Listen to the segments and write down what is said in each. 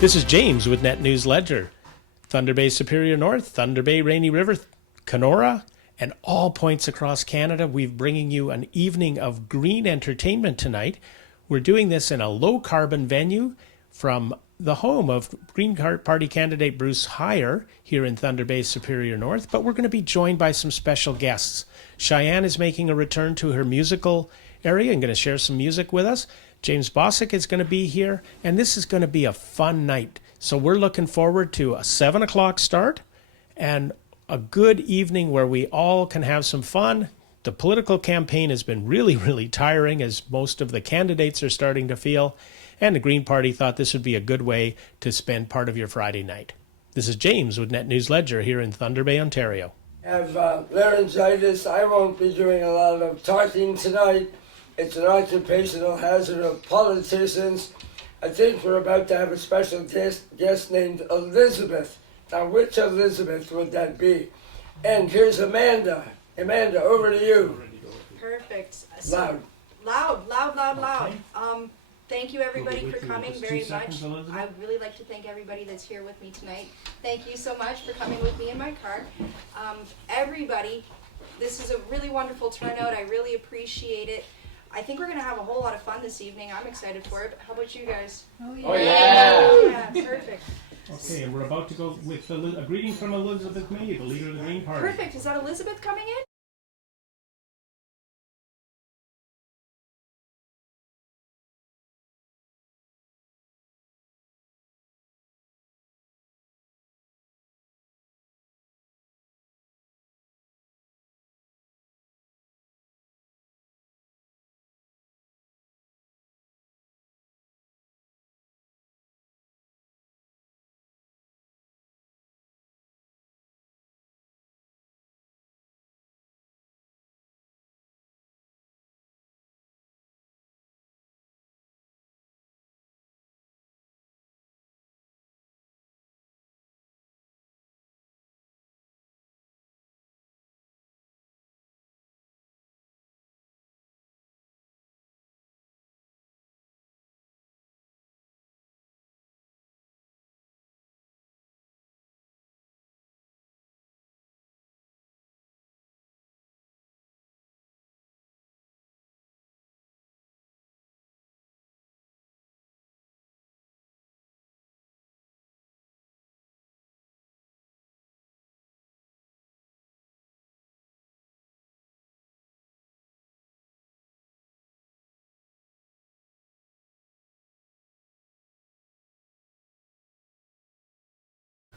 This is James with Net News Ledger. Thunder Bay Superior North, Thunder Bay Rainy River, Kenora, and all points across Canada. We're bringing you an evening of green entertainment tonight. We're doing this in a low-carbon venue from the home of Green Party candidate Bruce Heyer here in Thunder Bay Superior North, but we're going to be joined by some special guests. Cheyenne is making a return to her musical area and going to share some music with us. James Bosick is going to be here, and this is going to be a fun night. So we're looking forward to a 7 o'clock start and a good evening where we all can have some fun. The political campaign has been really, really tiring, as most of the candidates are starting to feel, and the Green Party thought this would be a good way to spend part of your Friday night. This is James with Net News Ledger here in Thunder Bay, Ontario. I have laryngitis. I won't be doing a lot of talking tonight. It's an occupational hazard of politicians. I think we're about to have a special guest named Elizabeth. Now, which Elizabeth would that be? And here's Amanda. Amanda, over to you. Perfect. Loud. Loud. Okay. Thank you everybody for coming very much. Elizabeth. I would really like to thank everybody that's here with me tonight. Thank you so much for coming with me in my car. Everybody, this is a really wonderful turnout. I really appreciate it. I think we're going to have a whole lot of fun this evening. I'm excited for it. How about you guys? Oh, yeah. Yeah, perfect. Okay, and we're about to go with a greeting from Elizabeth May, the leader of the Green Party. Perfect. Is that Elizabeth coming in?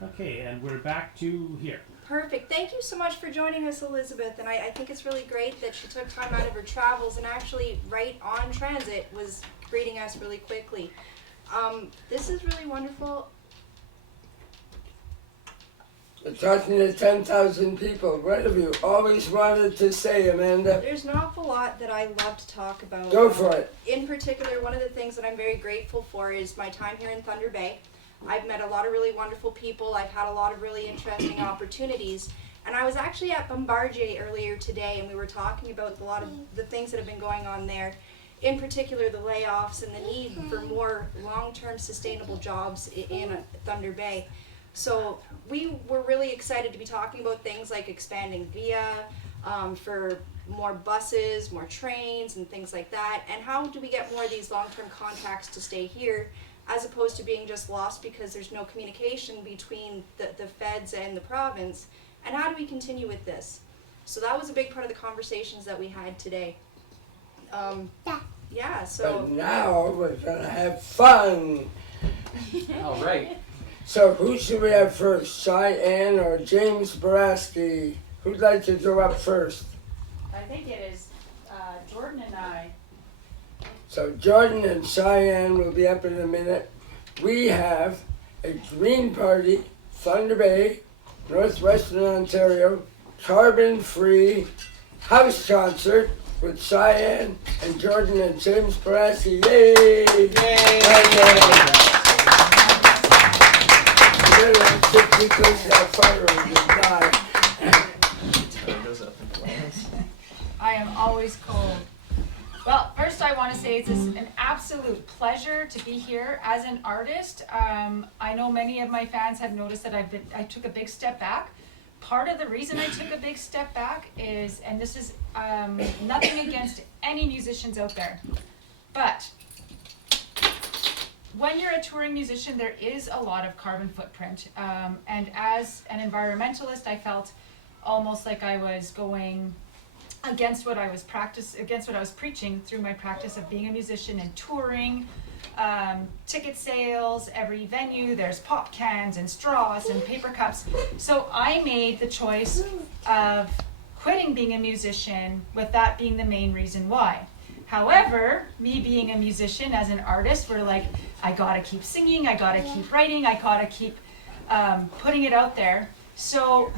Okay, and we're back to here. Perfect. Thank you so much for joining us, Elizabeth. And I think it's really great that she took time out of her travels and actually right on transit was greeting us really quickly. This is really wonderful. We're talking to 10,000 people. What have you always wanted to say, Amanda? There's an awful lot that I love to talk about. Go for it. In particular, one of the things that I'm very grateful for is my time here in Thunder Bay. I've met a lot of really wonderful people. I've had a lot of really interesting opportunities. And I was actually at Bombardier earlier today, and we were talking about a lot of the things that have been going on there. In particular, the layoffs and the need for more long-term sustainable jobs in Thunder Bay. So we were really excited to be talking about things like expanding VIA for more buses, more trains, and things like that. And how do we get more of these long-term contracts to stay here, as opposed to being just lost because there's no communication between the feds and the province, and how do we continue with this? So that was a big part of the conversations that we had today. Yeah, so... But now we're going to have fun. All right. So who should we have first, Cheyenne or James Baraski? Who'd like to go up first? I think it is Jordan and I. So Jordan and Cheyenne will be up in a minute. We have a Green Party, Thunder Bay, Northwestern Ontario, carbon-free house concert with Cheyenne and Jordan and James Baraski. Yay! I am always cold. Well, first I want to say it's an absolute pleasure to be here as an artist. I know many of my fans have noticed that I took a big step back. Part of the reason I took a big step back is, and this is nothing against any musicians out there, but when you're a touring musician, there is a lot of carbon footprint. And as an environmentalist, I felt almost like I was going against what I was preaching through my practice of being a musician and touring, ticket sales, every venue, there's pop cans and straws and paper cups. So I made the choice of quitting being a musician, with that being the main reason why. However, me being a musician as an artist, we're like, I gotta keep singing, I gotta keep writing, I gotta keep putting it out there. So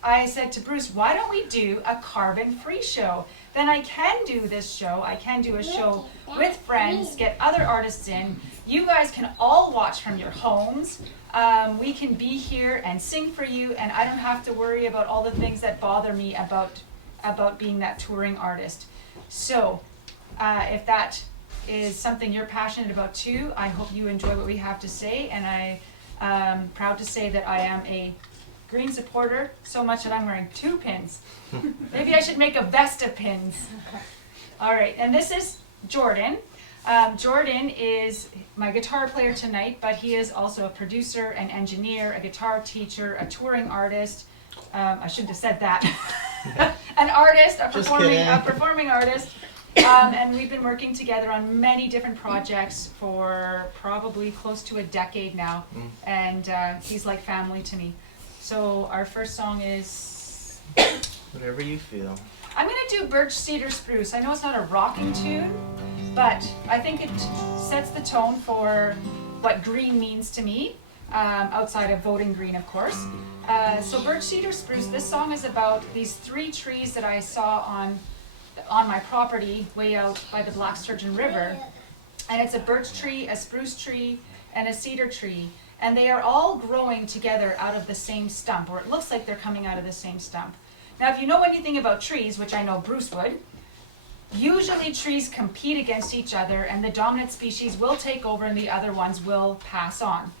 I said to Bruce, why don't we do a carbon-free show? Then I can do this show. I can do a show with friends, get other artists in. You guys can all watch from your homes. We can be here and sing for you, and I don't have to worry about all the things that bother me about being that touring artist. So if that is something you're passionate about too, I hope you enjoy what we have to say, and I'm proud to say that I am a green supporter, so much that I'm wearing 2 pins. Maybe I should make a vest of pins. All right, and this is Jordan. Jordan is my guitar player tonight, but he is also a producer, an engineer, a guitar teacher, a touring artist. I shouldn't have said that. An artist, a performing artist. And we've been working together on many different projects for probably close to a decade now. And he's like family to me. So our first song is... Whatever you feel. I'm going to do Birch, Cedar, Spruce. I know it's not a rocking tune, but I think it sets the tone for what green means to me, outside of voting green, of course. So Birch, Cedar, Spruce, this song is about these 3 trees that I saw on my property way out by the Black Sturgeon River. And it's a birch tree, a spruce tree, and a cedar tree. And they are all growing together out of the same stump, or it looks like they're coming out of the same stump. Now, if you know anything about trees, which I know Bruce would, usually trees compete against each other, and the dominant species will take over and the other ones will pass on.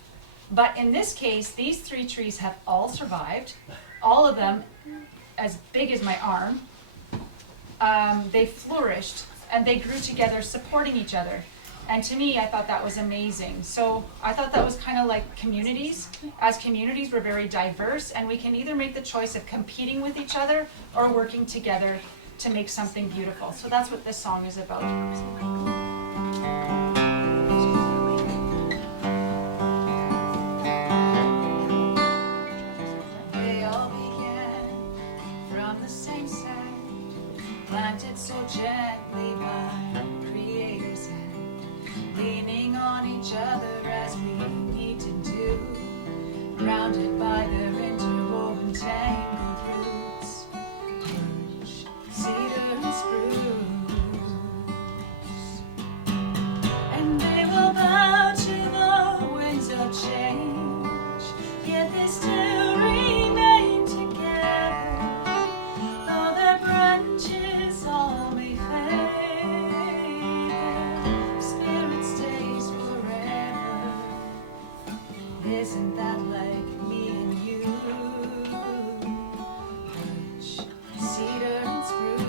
But in this case, these 3 trees have all survived, all of them as big as my arm. They flourished, and they grew together, supporting each other. And to me, I thought that was amazing. So I thought that was kind of like communities. As communities, we're very diverse, and we can either make the choice of competing with each other or working together to make something beautiful. So that's what this song is about. They all began from the same sand, planted so gently by Creator's hand. Leaning on each other as we need to do, grounded by their interwoven tangled roots, birch, cedar, and spruce. And they will bow to the winds of change, yet they still remain together, though their branches all may fade. Isn't that like me and you? Birch, cedar, and spruce.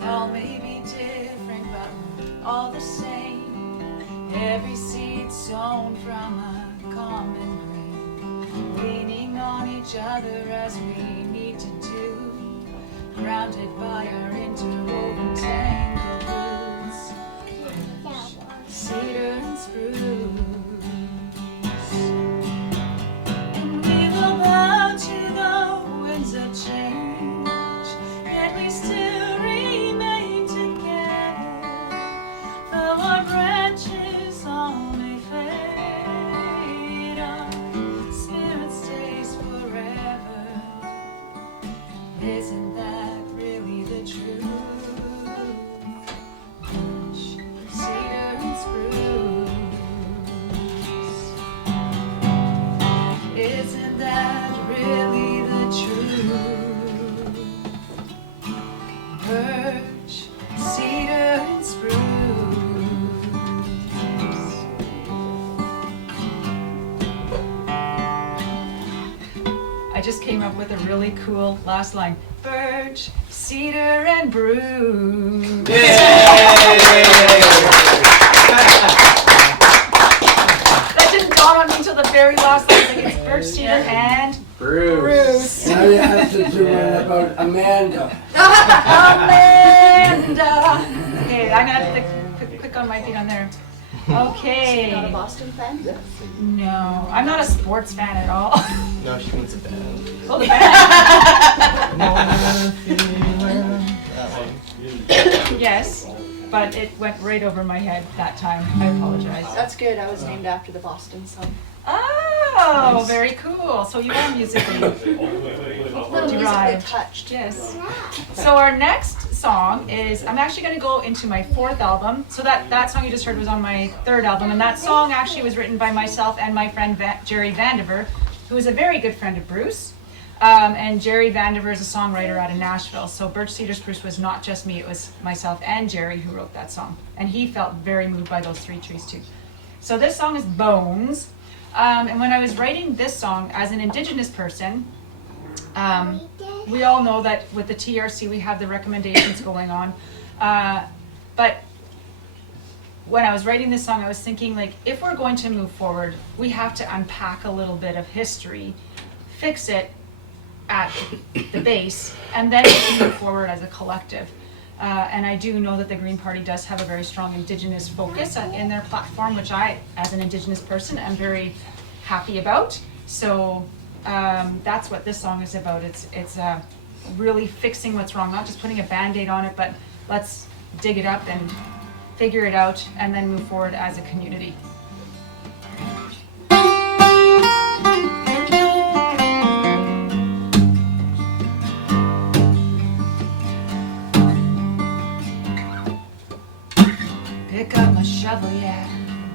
We all may be different, but we're all the same. Every seed sown from a common grain, leaning on each other as we need to do, grounded by our interwoven tangled roots, birch, cedar, and spruce. And we will bow to the winds of change, yet we still remain together, though our branches all may fade. Our spirit stays forever. Isn't that really the truth? Birch, cedar, and spruce. came up with a really cool last line. Birch, cedar, and Bruce. That didn't dawn on me until the very last line. Like it's birch, cedar, and Bruce. Now you have to do one about Amanda. Amanda. Okay, I'm gonna have to click on my thing on there. Okay. Not a Boston fan? No, I'm not a sports fan at all. No, she means a band. Oh, the band. That one. Yes, but it went right over my head that time. I apologize. That's good. I was named after the Boston Sun. Oh, very cool. So you are musically Musically derived. touched. Yes. So our next song is, I'm actually going to go into my 4th album. So that song you just heard was on my 3rd album. And that song actually was written by myself and my friend Jerry Vandiver, who is a very good friend of Bruce. And Jerry Vandiver is a songwriter out of Nashville. So Birch, Cedar, Spruce was not just me, it was myself and Jerry who wrote that song. And he felt very moved by those 3 trees too. So this song is Bones. And when I was writing this song as an Indigenous person, we all know that with the TRC we have the recommendations going on. But when I was writing this song, I was thinking, like, if we're going to move forward, we have to unpack a little bit of history, fix it at the base, and then we can move forward as a collective. And I do know that the Green Party does have a very strong Indigenous focus in their platform, which I, as an Indigenous person, am very happy about. So that's what this song is about. It's really fixing what's wrong, not just putting a Band-Aid on it, but let's dig it up and figure it out and then move forward as a community. Pick up my shovel, yeah,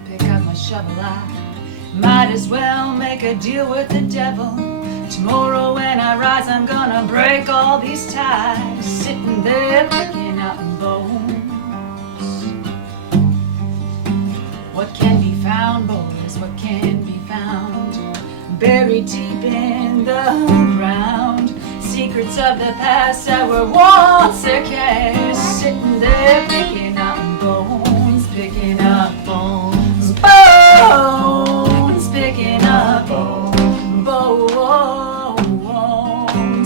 pick up my shovel. I might as well make a deal with the devil. Tomorrow when I rise, I'm gonna break all these ties, sitting there picking up bones. What can be found, boys, what can be found? Buried deep in the ground, secrets of the past that were once a cash, sitting there picking up bones, picking up bones, bones, picking up bones.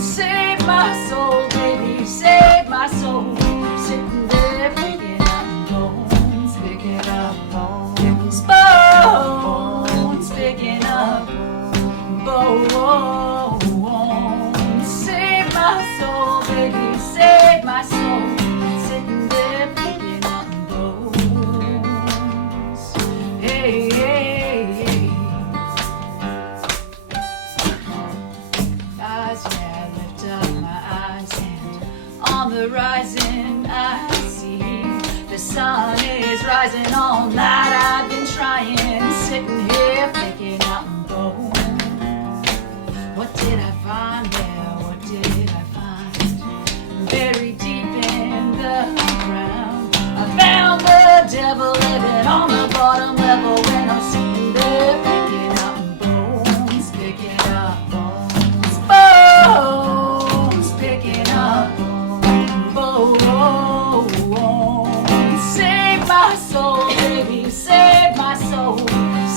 Save my soul, baby, save my soul. Sitting there picking up bones, picking up bones, bones, picking up bones. Save my soul, baby, save my soul. Sitting there picking up bones. Hey, hey, hey. Eyes, yeah, lift up my eyes, and on the horizon I see the sun is rising all night. I've been trying, sitting here picking up bones. What did I find there? What did I find? Buried deep in the ground, I found the devil living on the bottom level when I'm sitting there picking up bones, picking up bones, bones, picking up bones. Save my soul, baby, save my soul.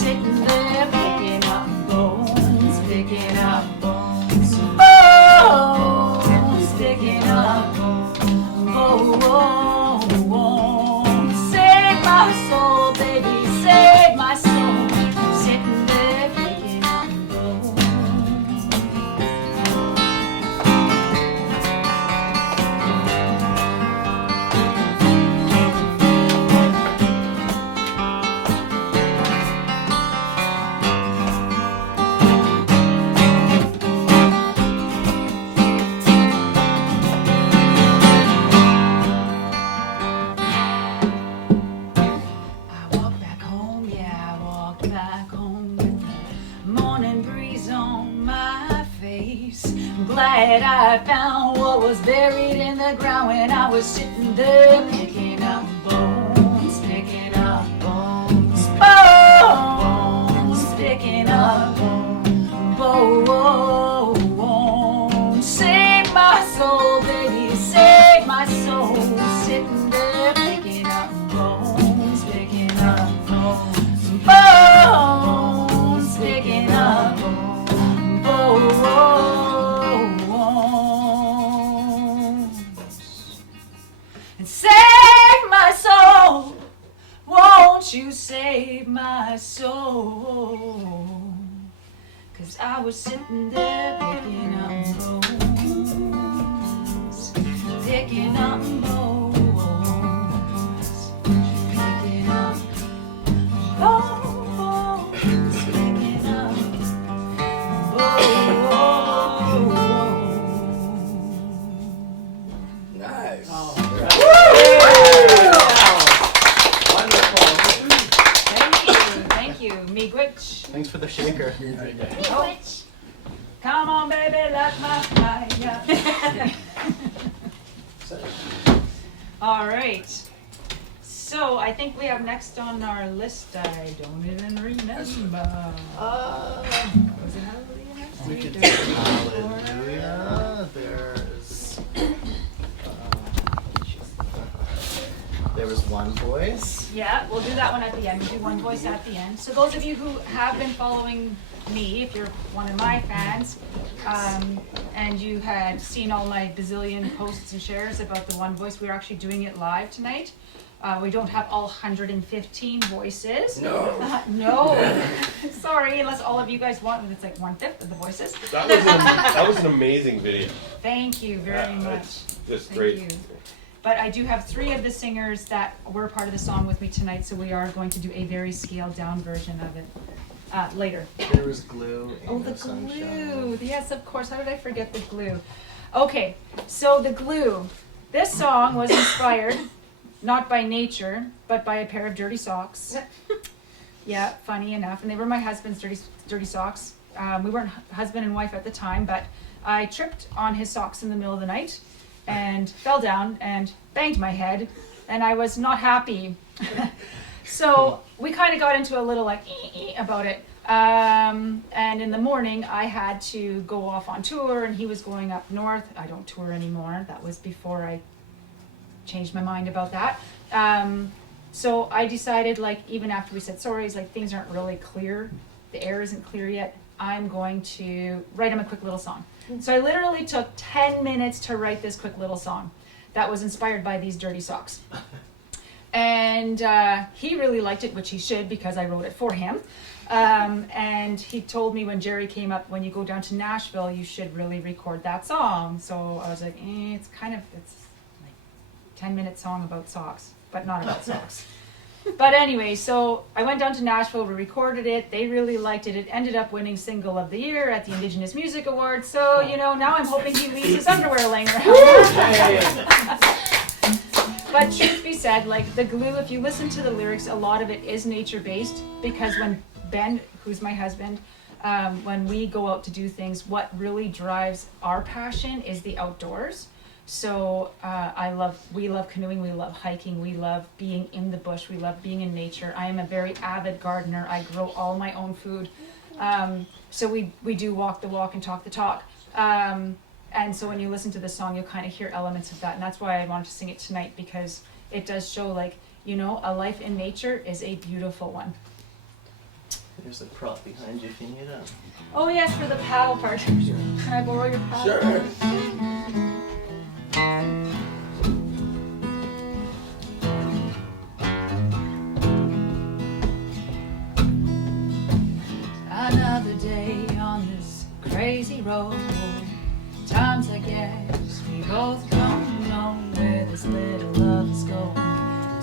Sitting there picking up bones, picking up bones, bones, picking up bones. Save my soul, baby, save my soul. Sitting there picking up bones. I walked back home, yeah, I walked back home with the morning breeze on my face. I'm glad I found what was buried in the ground when I was sitting there picking up bones, picking up bones, bones, picking up bones. won't you save my soul? 'Cause I was sitting there picking up bones, picking up bones, picking up bones, picking up bones. Nice. Thank you, Miigwech. Thanks for the shaker. Oh. Come on, baby, light my fire. All right. So I think we have next on our list. I don't even remember. Was it Hallelujah? We could do Hallelujah. There was one voice. Yeah, we'll do that one at the end. We'll do one voice at the end. So those of you who have been following me, if you're one of my fans, and you had seen all my bazillion posts and shares about the one voice, we're actually doing it live tonight. We don't have all 115 voices. No. No. Sorry, unless all of you guys want, it's like 1/5 of the voices. That was an amazing video. Thank you very much. Just Thank great. you. But I do have 3 of the singers that were part of the song with me tonight, so we are going to do a very scaled down version of it later. There was glue. Oh, the and sunshine. glue. Yes, of course. How did I forget the glue? Okay, so the glue. This song was inspired not by nature, but by a pair of dirty socks. Yeah, funny enough. And they were my husband's dirty socks. We weren't husband and wife at the time, but I tripped on his socks in the middle of the night and fell down and banged my head, and I was not happy. So we kind of got into a little like about it. And in the morning I had to go off on tour, and he was going up north. I don't tour anymore. That was before I changed my mind about that. So I decided, like, even after we said sorry, like, things aren't really clear. The air isn't clear yet. I'm going to write him a quick little song. So I literally took 10 minutes to write this quick little song that was inspired by these dirty socks. And he really liked it, which he should, because I wrote it for him. And he told me when Jerry came up, when you go down to Nashville, you should really record that song. So I was like, it's like 10-minute song about socks, but not about socks. But anyway, so I went down to Nashville, we recorded it, they really liked it. It ended up winning Single of the Year at the Indigenous Music Awards. So, now I'm hoping he leaves his underwear laying around. But truth be said, like, the glue, if you listen to the lyrics, a lot of it is nature-based, because when Ben, who's my husband, when we go out to do things, what really drives our passion is the outdoors. So we love canoeing, we love hiking, we love being in the bush, we love being in nature. I am a very avid gardener. I grow all my own food. So we do walk the walk and talk the talk. And so when you listen to the song, you'll kind of hear elements of that. And that's why I wanted to sing it tonight, because it does show, like, a life in nature is a beautiful one. There's a prop behind you if you need it. Oh yes, for the paddle part. Can I borrow your paddle? Sure. Another day on this crazy road. Times I guess we both don't know where this little love is going.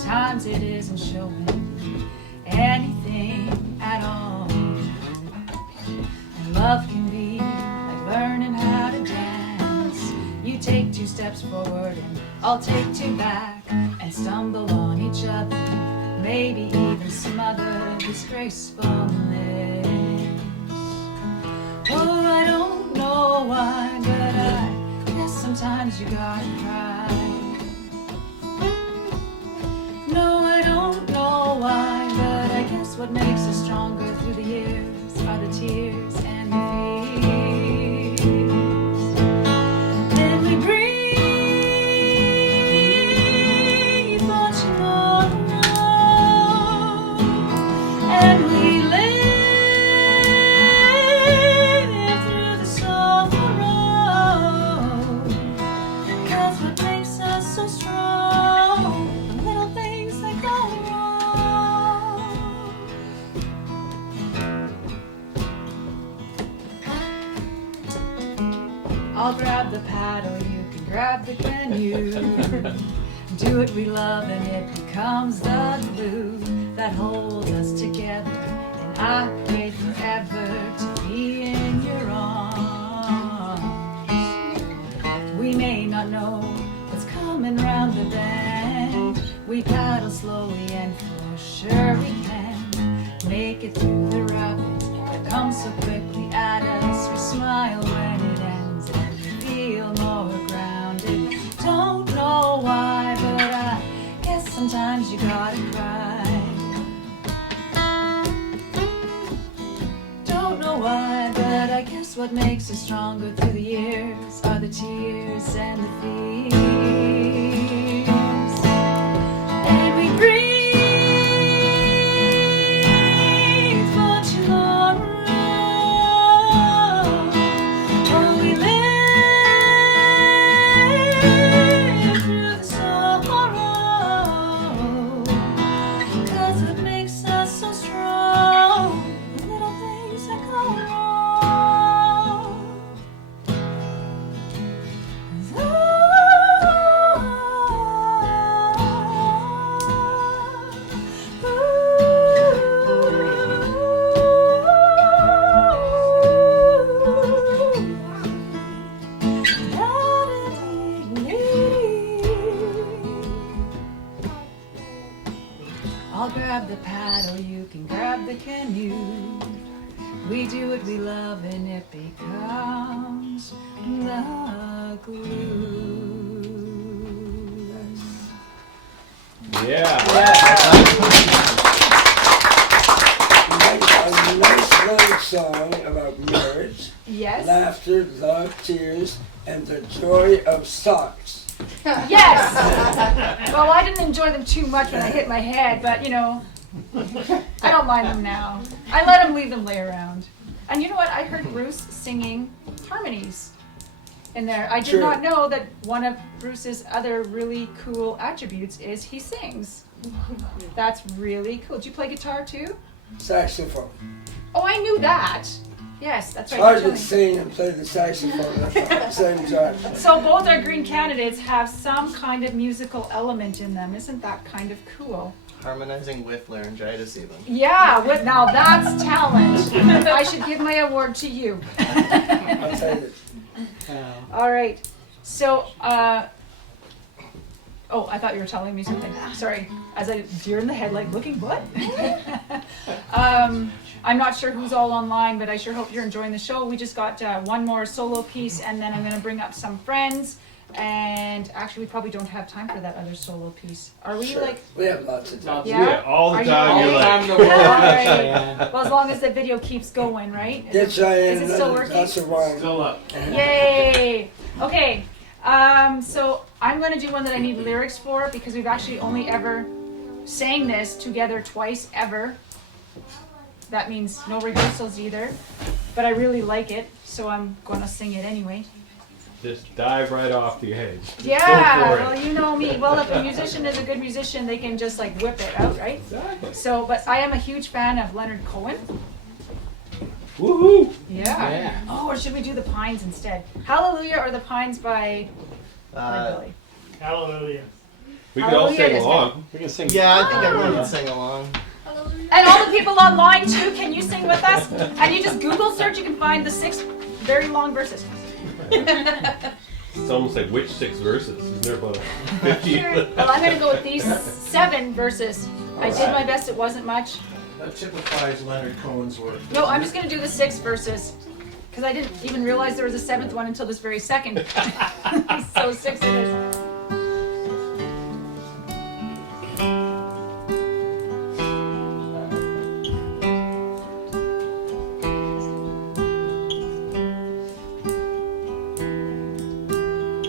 Times it isn't showing anything at all. And love can be like learning how to dance. You take 2 steps forward and I'll take 2 back, and stumble on each other, maybe even smother this gracefulness. Oh, I don't know why, but I guess sometimes you gotta cry. No, I don't know why, but I guess what makes us stronger through the years are the tears and the fears. And we breathe much more, and we live through the sorrow. 'Cause what makes us so strong, the little things that go wrong. I'll grab the paddle, you can grab the canoe. Do what we love and it becomes the glue that holds us together. And I pray forever to be in your arms. We may not know what's coming round the bend. We paddle slowly and for sure we can make it through the rapids that come so quickly at us. We smile when it ends and feel more grounded. Don't know why, but I guess sometimes you gotta cry. Don't know why, but I guess what makes us stronger through the years are the tears and the fears. And we breathe for tomorrow. Oh, we live through the sorrow. 'Cause it makes us so strong. The little things that go wrong. I'll grab the paddle, you can grab the canoe. We do what we love and it becomes the glue. Yeah. A nice little song about marriage, Yes. laughter, love, tears, and the joy of socks. Yes. Well, I didn't enjoy them too much when I hit my head, but you know, I don't mind them now. I let them leave them lay around. And you know what? I heard Bruce singing harmonies in there. I did Sure. not know that one of Bruce's other really cool attributes is he sings. That's really cool. Do you play guitar too? Saxophone. Oh, I knew that. Yes, that's It's right. hard you to told me. sing and play the saxophone at the same time. So both our green candidates have some kind of musical element in them. Isn't that kind of cool? Harmonizing with laryngitis even. Yeah, now that's talent. I should give my award to you. I'll tell you. All right. So, oh, I thought you were telling me something. Sorry. As a deer in the headlight looking, what? I'm not sure who's all online, but I sure hope you're enjoying the show. We just got one more solo piece, and then I'm going to bring up some friends. And actually, we probably don't have time for that other solo piece. Are we Sure. like? We have lots of time. Yeah? all the Are you time. all You're the like, time in the world. All right. Yeah. Well, as long as the video keeps going, right? Get Cheyenne Is it still another working? glass of wine. Still up. Yay! Okay, so I'm going to do one that I need lyrics for because we've actually only ever sang this together twice ever. That means no rehearsals either, but I really like it, so I'm going to sing it anyway. just dive right off the edge. Yeah, Go for well, it. you know me. Well, if a musician is a good musician, they can just like whip it out, right? Exactly. So, but I am a huge fan of Leonard Cohen. Woohoo! Yeah. Oh, or should we do the Pines instead? Hallelujah or the Pines by Billy? Hallelujah. We can all Hallelujah sing is along. We can sing. Yeah, I think everyone can sing along. And all the people online too, can you sing with us? And you just Google search, you can find the 6 very long verses. It's almost like which 6 verses? Isn't there about 50? Well, I'm gonna go with these 7 verses. I did my best, it wasn't much. That typifies Leonard Cohen's work. No, I'm just gonna do the 6 verses. Because I didn't even realize there was a 7th one until this very second. So 6 it is.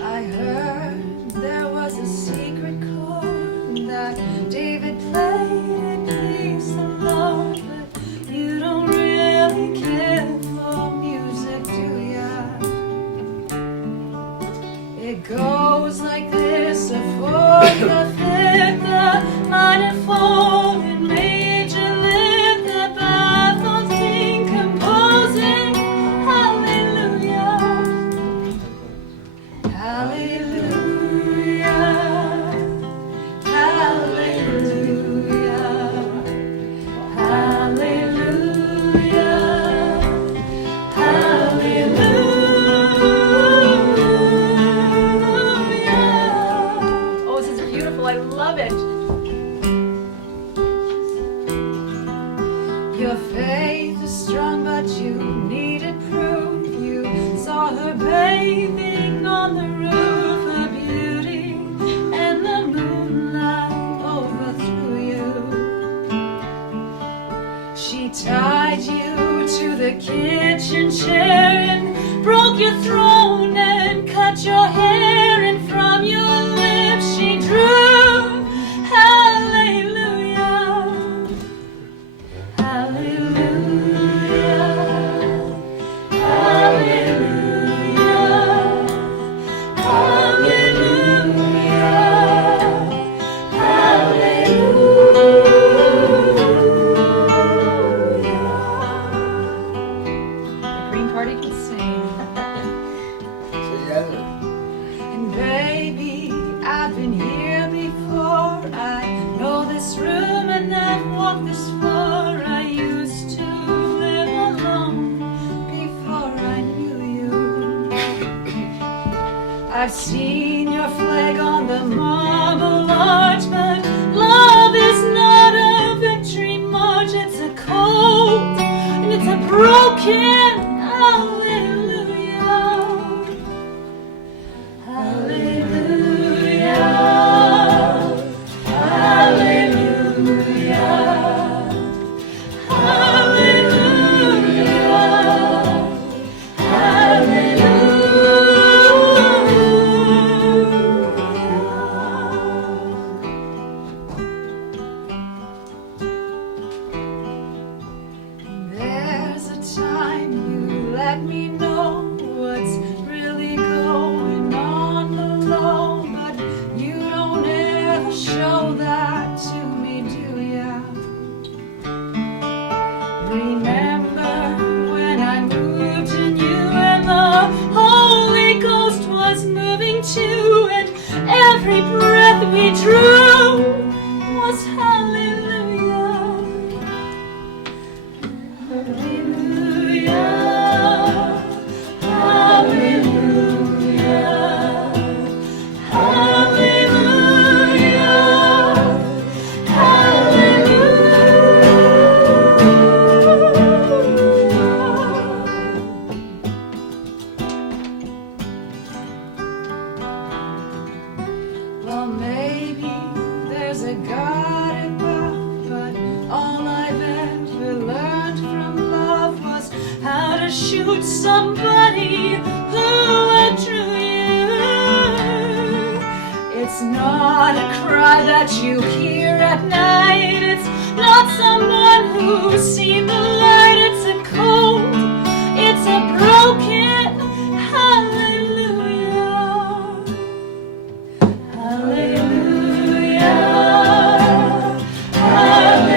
I heard there was a secret chord that David played. It pleased the Lord, but you don't really care for music, do ya? It goes like Your faith is strong, but you needed proof. You saw her bathing on the roof, her beauty and the moonlight overthrew you. She tied you to the kitchen chair and broke your throne and cut your hair, and from your lips she drew hallelujah, hallelujah, hallelujah, hallelujah. The Green Party can sing. Together. And baby, I've been here before. I know this room and I've walked this floor. I used to live alone before I knew you. I've seen your flag on the marble arch, but love is not a victory march. It's a cold and it's a broken hallelujah. Hallelujah, hallelujah, hallelujah, hallelujah. There's a time you let me know what's really going on below, but you don't ever show that to me, do ya? Remember when I moved in you and the Holy Ghost was moving too, and every breath we drew was hallelujah. Hallelujah, hallelujah, hallelujah, hallelujah. Well, maybe there's a God above, but all I've ever learned from love was how to shoot somebody who outdrew you. It's not a cry that you hear at night. It's not someone who's seen the light. It's a cold, it's a broken hallelujah. Hallelujah, hallelujah,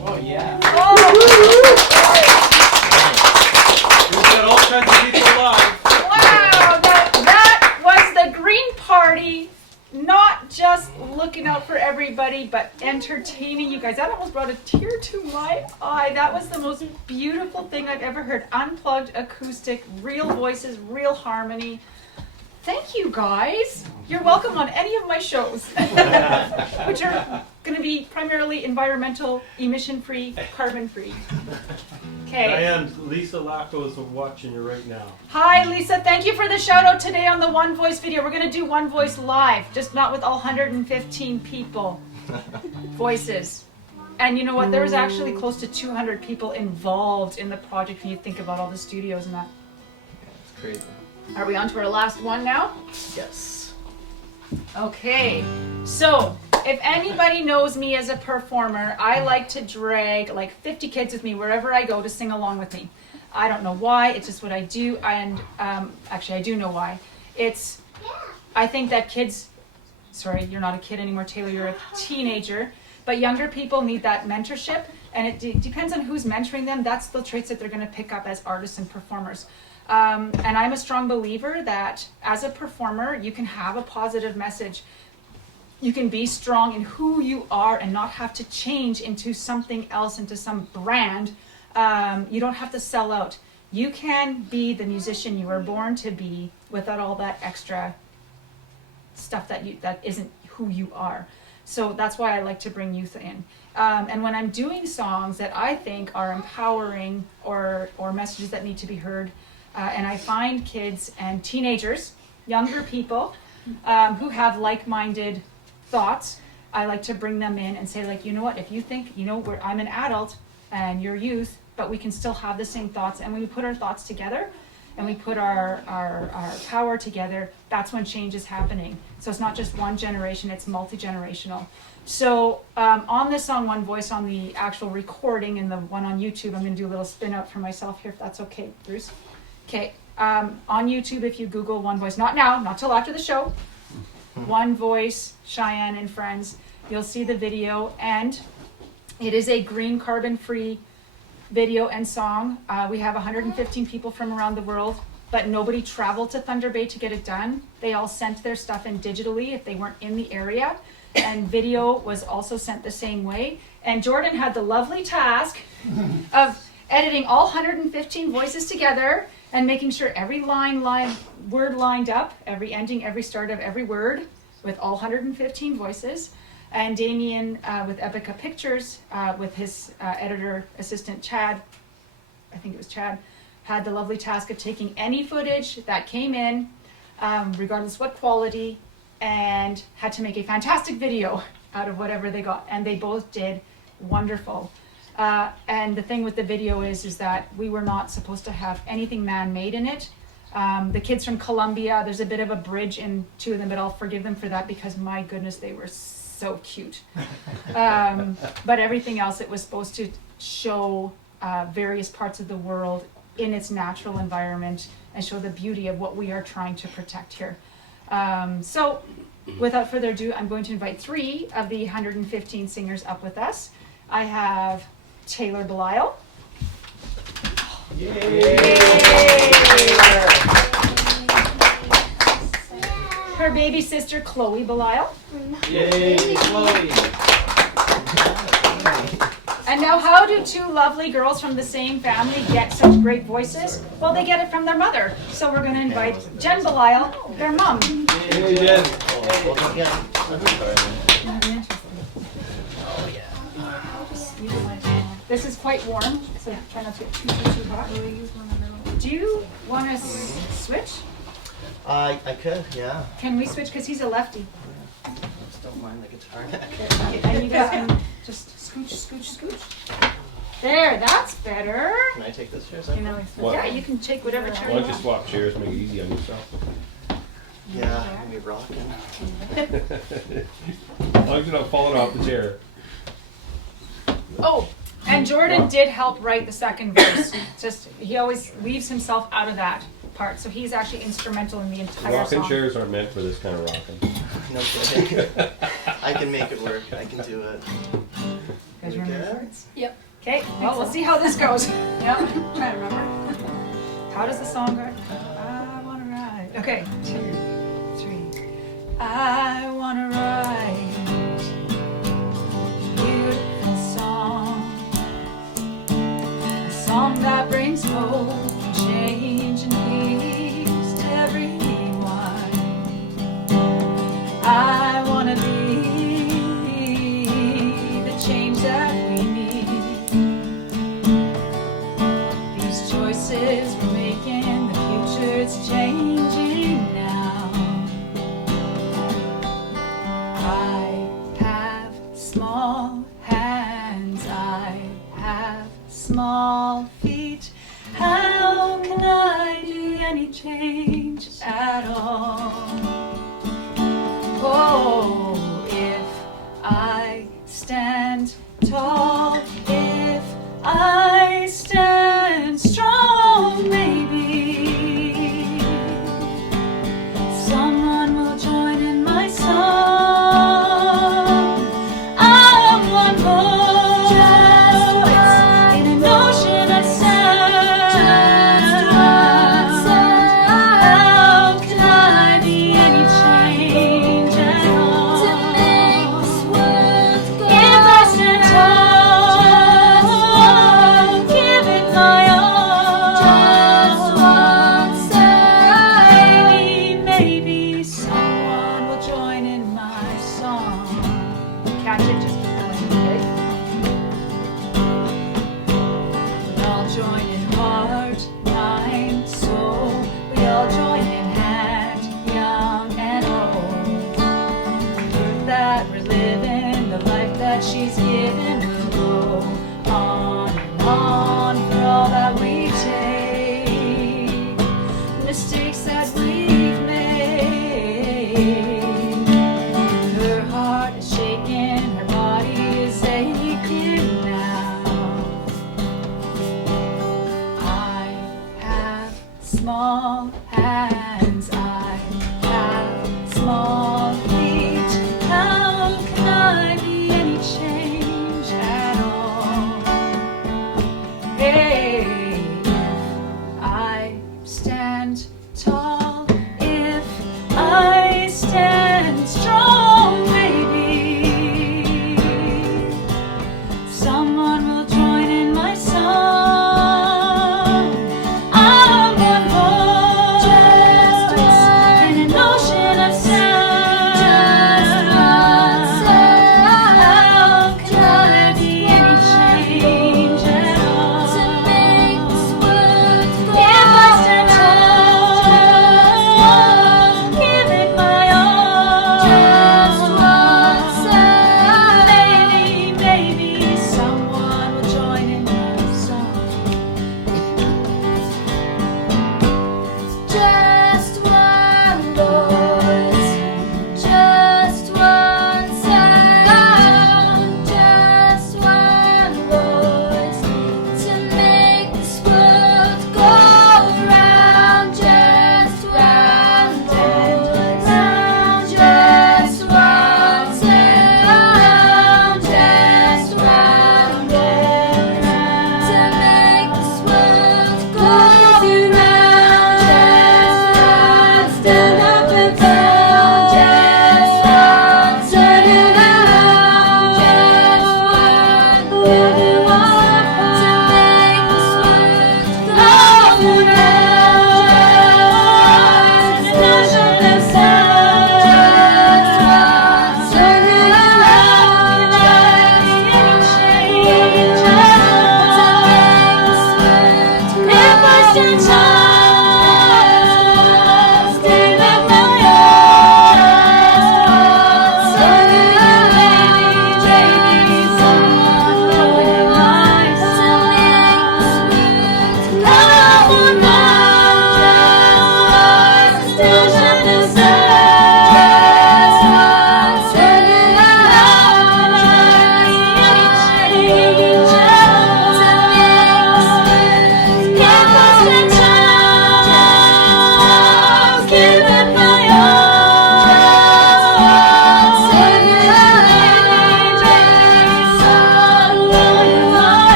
Oh yeah. We've got all kinds of people live. Wow, that was the Green Party, not just looking out for everybody, but entertaining you guys. That almost brought a tear to my eye. That was the most beautiful thing I've ever heard. Unplugged, acoustic, real voices, real harmony. Thank you guys. You're welcome on any of my shows, which are going to be primarily environmental, emission-free, carbon-free. Okay. Diane, Lisa Lacko is watching you right now. Hi, Lisa. Thank you for the shout out today on the One Voice video. We're going to do One Voice live, just not with all 115 people voices. And you know what? There was actually close to 200 people involved in the project when you think about all the studios and that. Yeah, it's crazy. Are we on to our last one now? Yes. Okay, so if anybody knows me as a performer, I like to drag like 50 kids with me wherever I go to sing along with me. I don't know why, it's just what I do, and actually I do know why. I think that kids, sorry, you're not a kid anymore, Taylor, you're a teenager, but younger people need that mentorship, and it depends on who's mentoring them. That's the traits that they're going to pick up as artists and performers. And I'm a strong believer that as a performer, you can have a positive message. You can be strong in who you are and not have to change into something else, into some brand. You don't have to sell out. You can be the musician you were born to be without all that extra stuff that isn't who you are. So that's why I like to bring youth in. And when I'm doing songs that I think are empowering or messages that need to be heard, and I find kids and teenagers, younger people, who have like-minded thoughts, I like to bring them in and say, like, you know what, if you think, I'm an adult and you're youth, but we can still have the same thoughts, and when we put our thoughts together and we put our power together, that's when change is happening. So it's not just one generation, it's multi-generational. So on this song, One Voice, on the actual recording and the one on YouTube, I'm going to do a little spin out for myself here, if that's okay, Bruce. Okay, on YouTube, if you Google One Voice, not now, not till after the show, One Voice, Cheyenne and Friends, you'll see the video, and it is a green carbon-free video and song. We have 115 people from around the world, but nobody traveled to Thunder Bay to get it done. They all sent their stuff in digitally if they weren't in the area, and video was also sent the same way. And Jordan had the lovely task of editing all 115 voices together and making sure every word lined up, every ending, every start of every word with all 115 voices. And Damien with Epica Pictures, with his editor assistant Chad, I think it was Chad, had the lovely task of taking any footage that came in, regardless what quality, and had to make a fantastic video out of whatever they got. And they both did wonderful. And the thing with the video is that we were not supposed to have anything man-made in it. The kids from Colombia, there's a bit of a bridge in two of them, but I'll forgive them for that because my goodness, they were so cute. But everything else, it was supposed to show various parts of the world in its natural environment and show the beauty of what we are trying to protect here. So without further ado, I'm going to invite 3 of the 115 singers up with us. I have Taylor Belisle. Her baby sister Chloe Belisle. Yay, Chloe. And now, how do 2 lovely girls from the same family get such great voices? Well, they get it from their mother. So we're going to invite Jen Belisle, their mom. Yay, Jen. This is quite warm, so try not to get too hot. Do you want to switch? I could, yeah. Can we switch? Because he's a lefty. Just don't mind the guitar neck. And you guys can just scooch, scooch, scooch. There, that's better. Can I take this chair? Yeah, you can take whatever chair Why you don't you want. swap chairs, make it easy on yourself? Yeah, I'm gonna be rocking. As long as you're not falling off the chair. Oh, and Jordan did help write the second verse. He always leaves himself out of that part, so he's actually instrumental in the entire Rocking song. chairs aren't meant for this kind of rocking. No kidding. I can make it work. I can do it. You guys remember the Okay. words? Yep. Okay, well, we'll see how this goes. Yep, trying to remember. How does the song go? I wanna ride. Okay, 2, 3. I wanna ride. Beautiful song. A song that brings hope, change, and peace to everyone. I wanna be the change that we need. These choices we're making, the future's changing now. I have small hands, I have small feet. How can I do any change at all?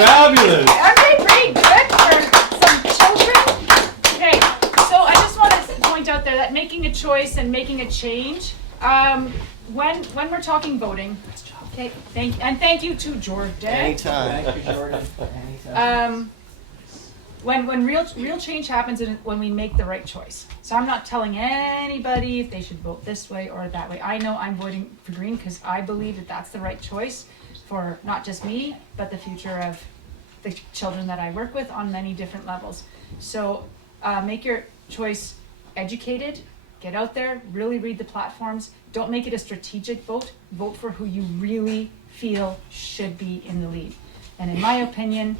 Fabulous. Aren't they pretty good for some children? Okay, so I just want to point out there that making a choice and making a change, when we're talking voting, okay, thank you to Jordan. Anytime. Thank you, Jordan. Anytime. When real change happens is when we make the right choice. So I'm not telling anybody if they should vote this way or that way. I know I'm voting for green because I believe that that's the right choice for not just me, but the future of the children that I work with on many different levels. So make your choice educated, get out there, really read the platforms. Don't make it a strategic vote. Vote for who you really feel should be in the lead. And in my opinion,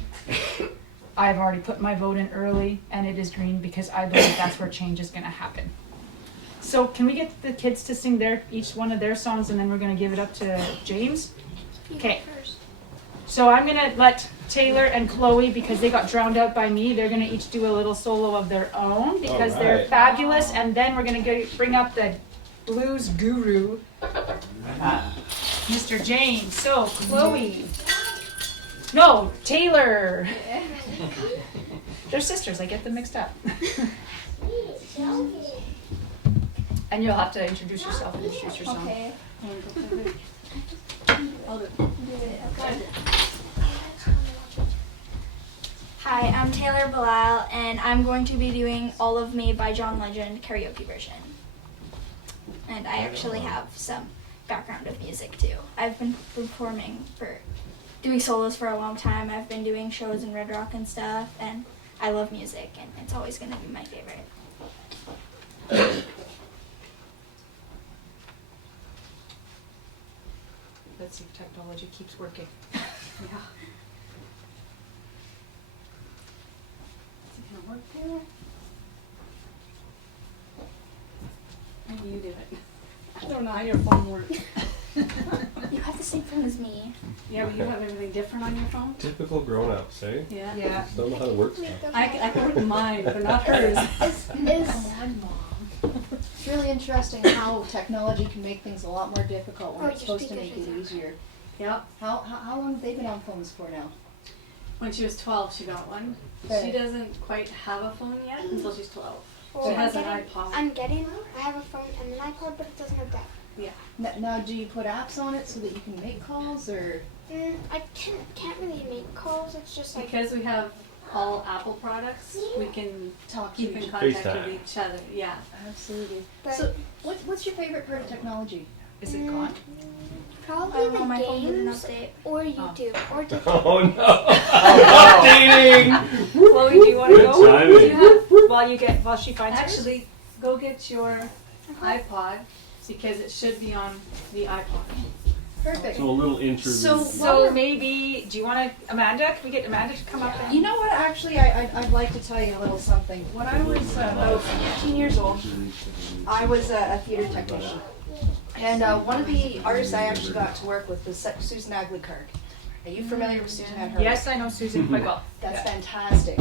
I've already put my vote in early, and it is green because I believe that's where change is going to happen. So can we get the kids to sing each one of their songs, and then we're going to give it up to James? Okay. So I'm going to let Taylor and Chloe, because they got drowned out by me, they're going to each do a little solo of their own because they're Alright. fabulous. And then we're going to bring up the blues guru, Mr. James. So Chloe. No, Taylor. They're sisters. I get them mixed up. And you'll have to introduce yourself and introduce your song. Okay. Hi, I'm Taylor Bilal, and I'm going to be doing All of Me by John Legend karaoke version. And I actually have some background of music too. I've been doing solos for a long time. I've been doing shows in Red Rock and stuff, and I love music, and it's always going to be my favorite. Let's see if technology keeps working. Is it gonna work, Taylor? Maybe you do it. I don't know how your phone works. You have the same phone as me. Yeah, but you have everything different on your phone? Typical grown-ups, eh? Yeah. Yeah. Don't know how to work stuff. I can work mine, but not hers. It's really interesting how technology can make things a lot more difficult when Oh, it's your supposed to make speakers it is easier. Yep. How long have they been on phones for now? When she was 12, she got one. Okay. She doesn't quite have a phone yet until she's 12. Well, She has an I'm iPod. I have a phone and an iPod, but it doesn't have that. Now, do you put apps on it so that you can make calls, or? I can't really make calls. It's just like Because we have all Apple products, we can Talk to keep in each contact FaceTime. with each other. Yeah. Absolutely. But- So, what's your favorite part of technology? Is it gone? probably the my phone did an games update. or YouTube or TikTok. Oh no! Updating! Chloe, do you want to Good go? timing. Do you have, while she finds hers? Actually, go get your iPod because it should be on the iPod. Perfect. So a little interlude. So maybe, do you want to, Amanda? Can we get Amanda to come up and? You know what? Actually, I'd like to tell you a little something. When I was about 15 years old, I was a theater technician. And one of the artists I actually got to work with was Susan Agley-Kirk. Are you familiar with Susan and her? Yes, I know Susan quite well. That's fantastic.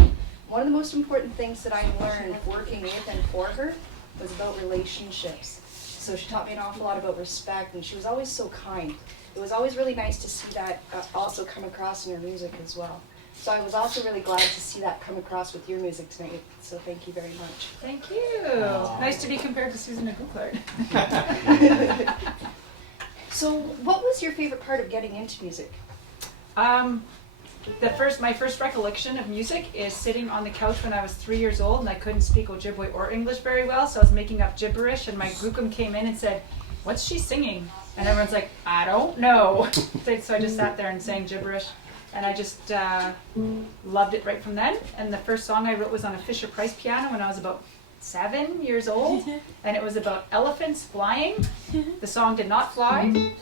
One of the most important things that I learned working with and for her was about relationships. So she taught me an awful lot about respect, and she was always so kind. It was always really nice to see that also come across in her music as well. So I was also really glad to see that come across with your music tonight. So thank you very much. Thank you. Nice to be compared to Susan Aguilar. So what was your favorite part of getting into music? My first recollection of music is sitting on the couch when I was 3 years old and I couldn't speak Ojibwe or English very well, so I was making up gibberish and my grukum came in and said, "What's she singing?" And everyone's like, "I don't know." So I just sat there and sang gibberish, and I just loved it right from then. And the first song I wrote was on a Fisher Price piano when I was about 7 years old, and it was about elephants flying. The song did not fly,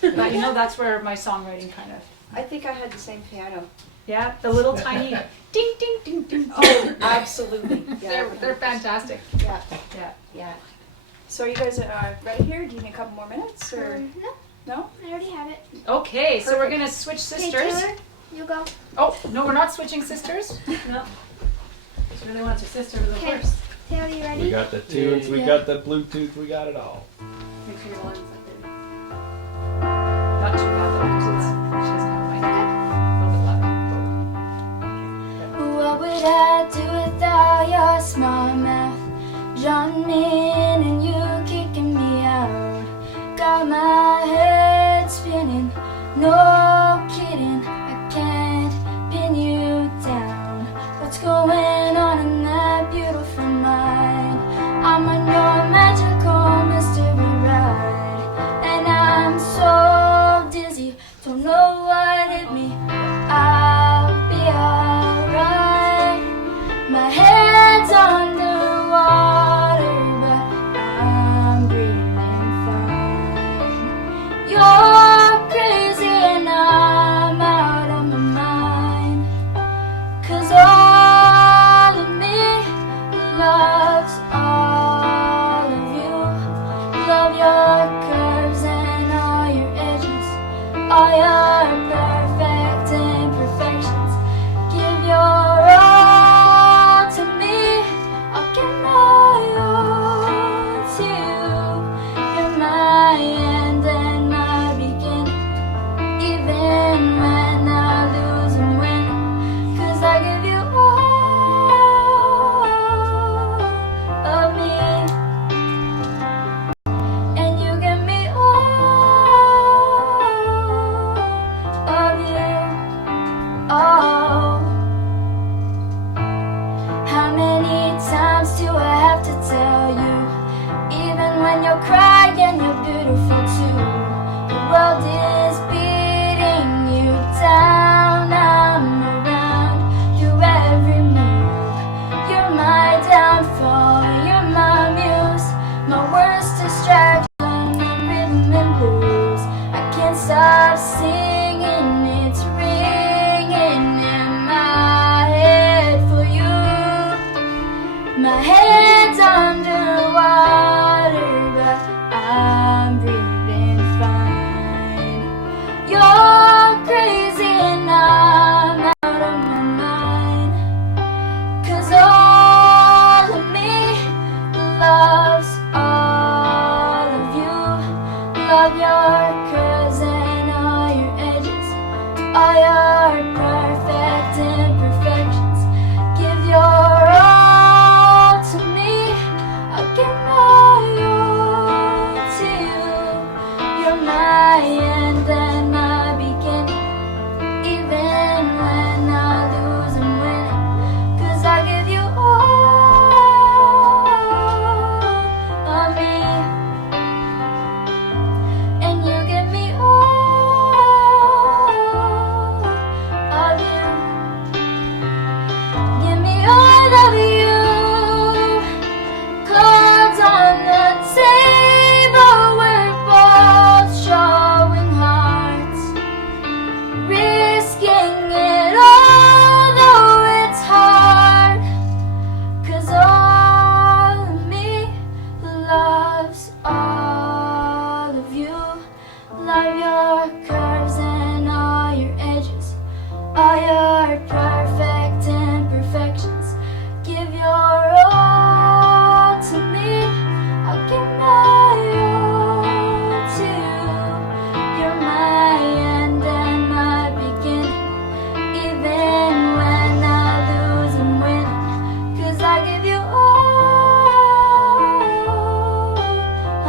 but you know, that's where my songwriting kind of. I think I had the same piano. Yeah, the little tiny ding ding ding ding. Oh, absolutely. Yeah. They're fantastic. Yeah. Yeah. Yeah. So are you guys ready here? Do you need a couple more minutes, or No, no? I already have it. Okay, so we're Perfect. gonna switch Hey, sisters. Taylor, you go. Oh no, we're not switching sisters. No. She really wants her sister to go Okay. first. Taylor, you We ready? got the tunes, we got the Bluetooth, we got it all. Make sure your line's up there. Not too loud though, because she doesn't have a mic. A little bit louder. can't do without your smart mouth. John in and you kicking me out. Got my head spinning, no kidding. I can't pin you down. What's going on in that beautiful mind? I'm on your magical mystery ride, and I'm so dizzy, don't know what hit me. I'll be alright. My head's underwater, but I'm breathing fine. You're crazy and I'm out of my mind. 'Cause all of me loves all of you. Love your curves and all your edges, all your perfect imperfections. Give your all to me, I'll give my all to you. You're my end and my beginning, even when I lose and win. 'Cause I give you all of me, and you give me all of you. Oh, how many times do I have to tell you? Even when you're crying, you're beautiful too. The world is beating you down. I'm around through every move. You're my downfall, you're my muse, my worst distraction and rhythm and blues. I can't stop singing, it's ringing in my head for you. My head's underwater, but I'm breathing fine. You're crazy and I'm out of my mind. 'Cause all of me loves all of you. Love your curves and all your edges, all your perfect imperfections. Give your all to me, I'll give my all to you. You're my end and my beginning, even when I lose and win. 'Cause I give you all of me, and you give me all of you. Give me all of you. Cards on the table, we're both showing hearts, risking it all, though it's hard. 'Cause all of me loves all of you. Love your curves and all your edges, all your perfect imperfections. Give your all to me, I'll give my all to you. You're my end and my beginning, even when I lose and win. 'Cause I give you all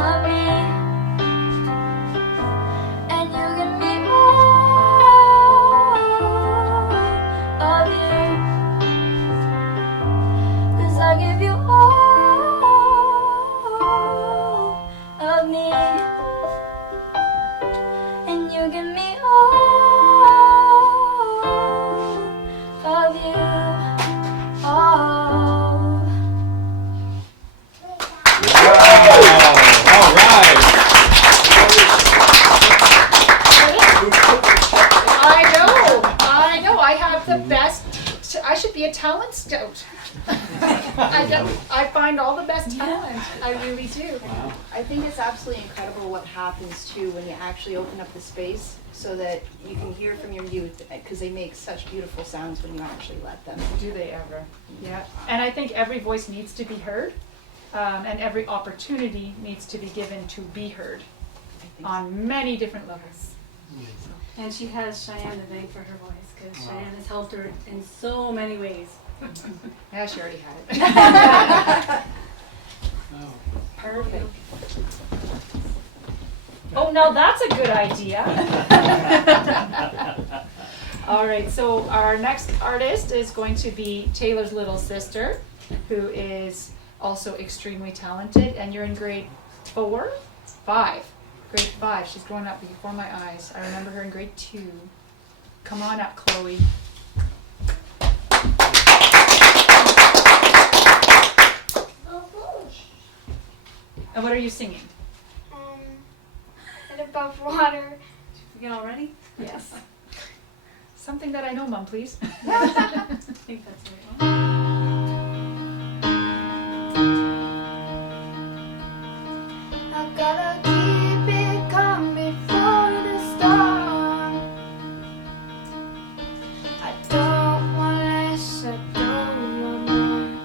of me, and you give me all of you. 'Cause I give you all of me, and you give me all of you. Oh. All right. I know, I have the best, I should be a talent scout. I find all the best talent, I really do. I think it's absolutely incredible what happens too when you actually open up the space so that you can hear from your youth, because they make such beautiful sounds when you actually let them. Do they ever? Yeah. And I think every voice needs to be heard, and every opportunity needs to be given to be heard on many different levels. And she has Cheyenne to thank for her voice, because Cheyenne has helped her in so many ways. Yeah, she already had it. Perfect. Oh, now that's a good idea. All right, so our next artist is going to be Taylor's little sister, who is also extremely talented, and you're in grade 4? 5. Grade 5. She's growing up before my eyes. I remember her in grade 2. Come on up, Chloe. And what are you singing? And above water. Did you forget already? Yes. Something that I know, Mom, please. I think that's the right one. I gotta keep it calm before the storm. I don't wanna let it go no more.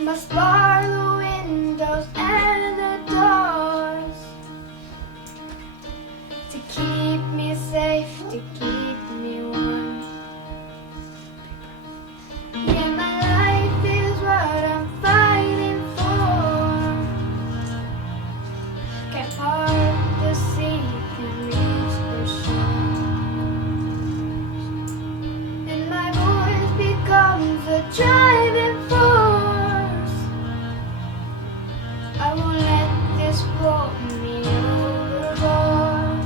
Must bar the windows and the doors to keep me safe, to keep me warm. Yeah, my life is what I'm fighting for. Can't part the sea, can reach the shore. And my voice becomes a driving force. I won't let this pull me overboard.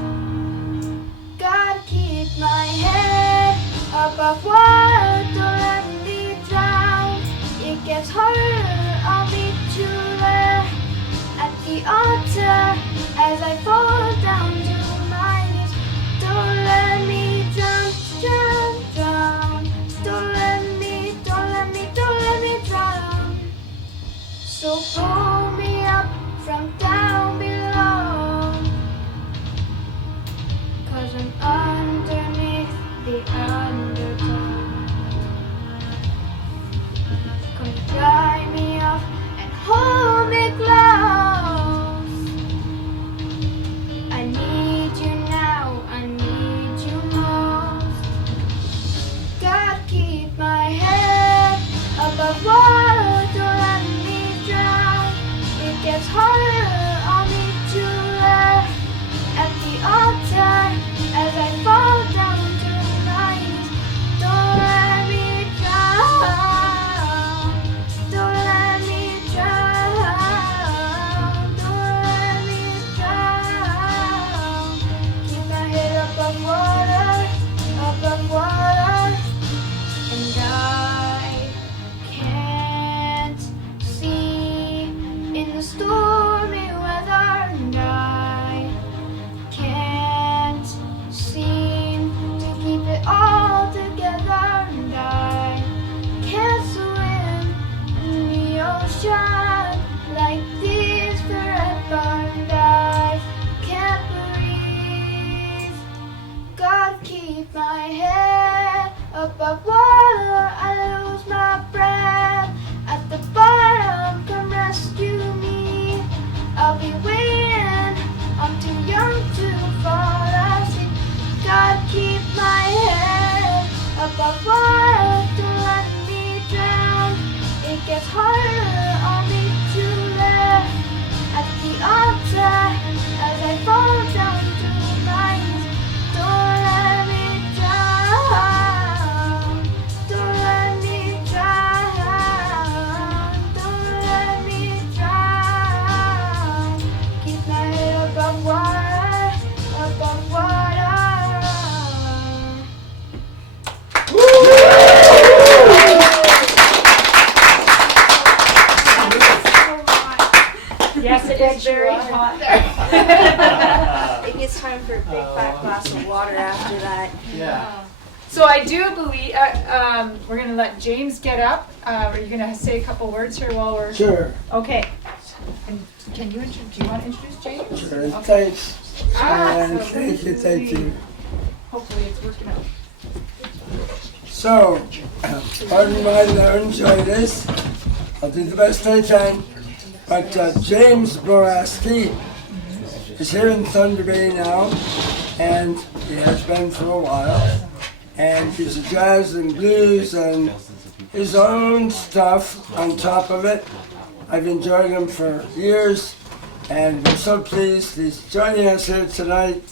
Gotta keep my head above water, don't let me drown. It gets harder, I'll meet you there at the altar as I fall down to my knees. Don't let me drown, drown, drown. Don't let me drown. So pull me up from down below, 'cause I'm underneath the undertow. Come dry me off and hold me close. I need you now, I need you most. Gotta keep my head above water, don't let me drown. It gets harder, I'll meet you there at the altar as I fall down to my knees. Don't let me drown. Don't let me drown. Don't let me drown. Keep my head above water, and I can't see in the stormy weather, and I can't seem to keep it all together, and I can't swim in the ocean like this forever, and I can't breathe. Gotta keep my head above water, I lose my breath at the bottom, come rescue me. I'll be waiting, I'm too young to fall asleep. Gotta keep my head above water, don't let me drown. It gets harder, I'll meet you there at the altar as I fall down to my knees. Don't let me drown. Don't let me drown. Don't let me drown. Keep my head above water, above water. Yes, it is very hot. I think it's time for a big fat glass of water after that. Yeah. So I do believe, we're gonna let James get up. Are you gonna say a couple words here while we're? Sure. Okay. And can you do you want to introduce James? Sure. Okay. Thanks. And thank you. Hopefully it's working out. So, pardon my laryngitis. I'll do the best I can. But James Boraski is here in Thunder Bay now, and he has been for a while. and his jazz and blues and his own stuff on top of it. I've enjoyed him for years, and we're so pleased he's joining us here tonight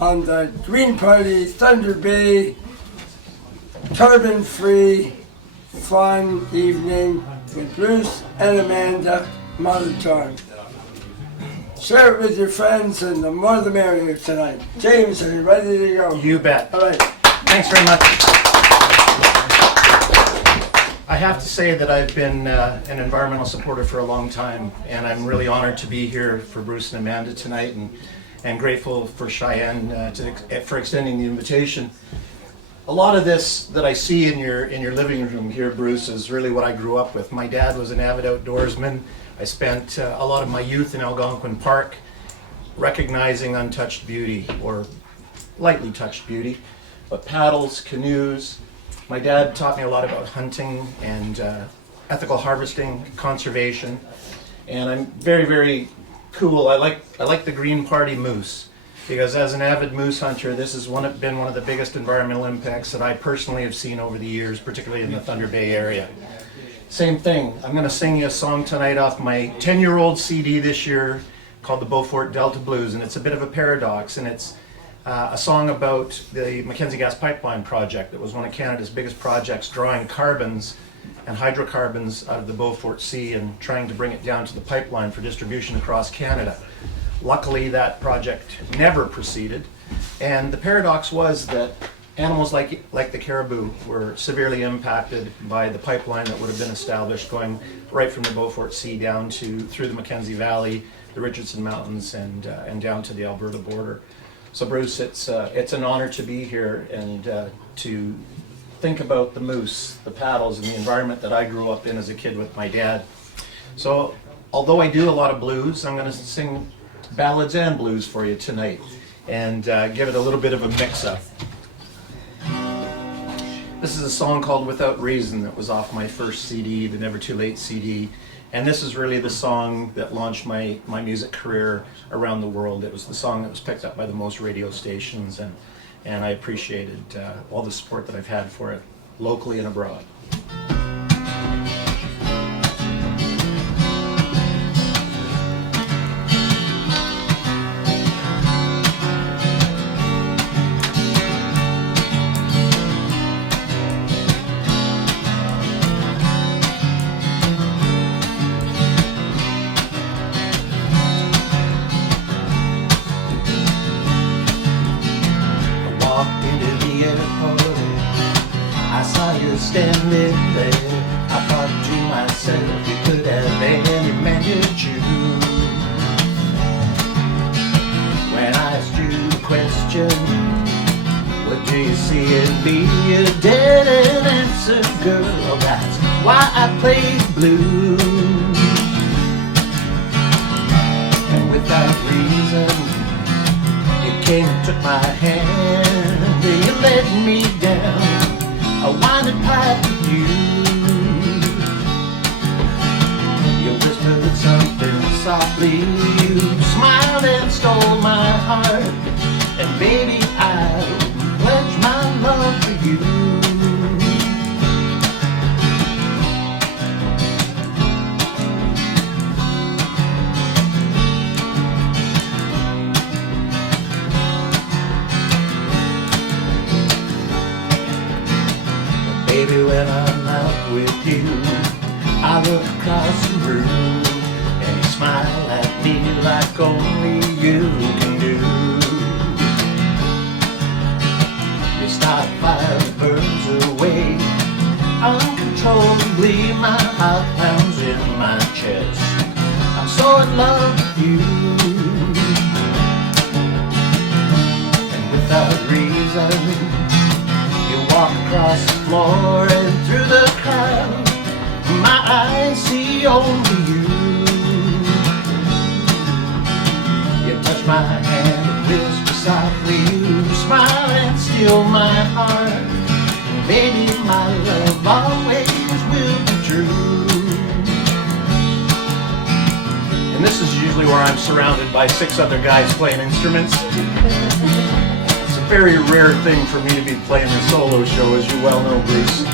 on the Green Party Thunder Bay carbon-free fun evening with Bruce and Amanda Molitor. Share it with your friends, and the more the merrier tonight. James, are you ready to go? You bet. All right. Thanks very much. I have to say that I've been an environmental supporter for a long time, and I'm really honored to be here for Bruce and Amanda tonight, and grateful for Cheyenne for extending the invitation. A lot of this that I see in your living room here, Bruce, is really what I grew up with. My dad was an avid outdoorsman. I spent a lot of my youth in Algonquin Park recognizing untouched beauty, or lightly touched beauty, but paddles, canoes. My dad taught me a lot about hunting and ethical harvesting, conservation, and I'm very, very cool. I like the Green Party moose, because as an avid moose hunter, this has been one of the biggest environmental impacts that I personally have seen over the years, particularly in the Thunder Bay area. Same thing, I'm going to sing you a song tonight off my 10-year-old CD this year called the Beaufort Delta Blues, and it's a bit of a paradox, and it's a song about the Mackenzie Gas Pipeline project that was one of Canada's biggest projects, drawing carbons and hydrocarbons out of the Beaufort Sea and trying to bring it down to the pipeline for distribution across Canada. Luckily, that project never proceeded, and the paradox was that animals like the caribou were severely impacted by the pipeline that would have been established going right from the Beaufort Sea down through the Mackenzie Valley, the Richardson Mountains, and down to the Alberta border. So Bruce, it's an honor to be here and to think about the moose, the paddles, and the environment that I grew up in as a kid with my dad. So although I do a lot of blues, I'm going to sing ballads and blues for you tonight and give it a little bit of a mix-up. This is a song called Without Reason that was off my first CD, the Never Too Late CD, and this is really the song that launched my music career around the world. It was the song that was picked up by the most radio stations, and I appreciated all the support that I've had for it locally and abroad. Standing there, I thought to myself, you could have any man you choose. When I asked you the question, what do you see in me? You didn't answer, girl, that's why I played blues. And without reason, you came and took my hand, you let me down. I winded pipe with you. You whispered something softly. You smiled and stole my heart. And baby, I pledge my love for you. Baby, when I'm out with you, I look across the room and you smile at me like only you can do. You start fire that burns away uncontrollably, my heart pounds in my chest. I'm so in love with you, and without reason walk across the floor and through the crowd, my eyes see only you. You touch my hand and whisper softly, you smile and steal my heart. Baby, my love always will be true. And this is usually where I'm surrounded by 6 other guys playing instruments. So very rare thing for me to be playing a solo show, as you well know, Bruce.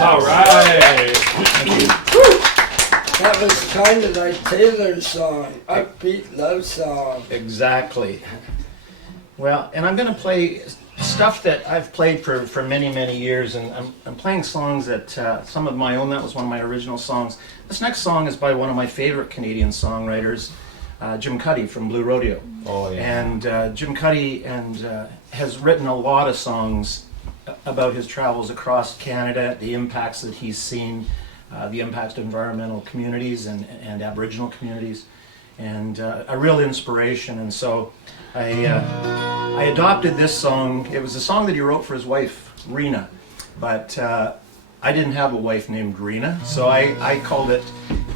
All right. That was kind of like Taylor's song, upbeat love song. Exactly. Well, and I'm going to play stuff that I've played for many, many years, and I'm playing songs that, some of my own. That was one of my original songs. This next song is by one of my favorite Canadian songwriters, Jim Cuddy from Blue Rodeo. Oh, yeah. And Jim Cuddy has written a lot of songs about his travels across Canada, the impacts that he's seen, the impacts to environmental communities and Aboriginal communities, and a real inspiration. And so I adopted this song. It was a song that he wrote for his wife, Rena, but I didn't have a wife named Rena, so I called it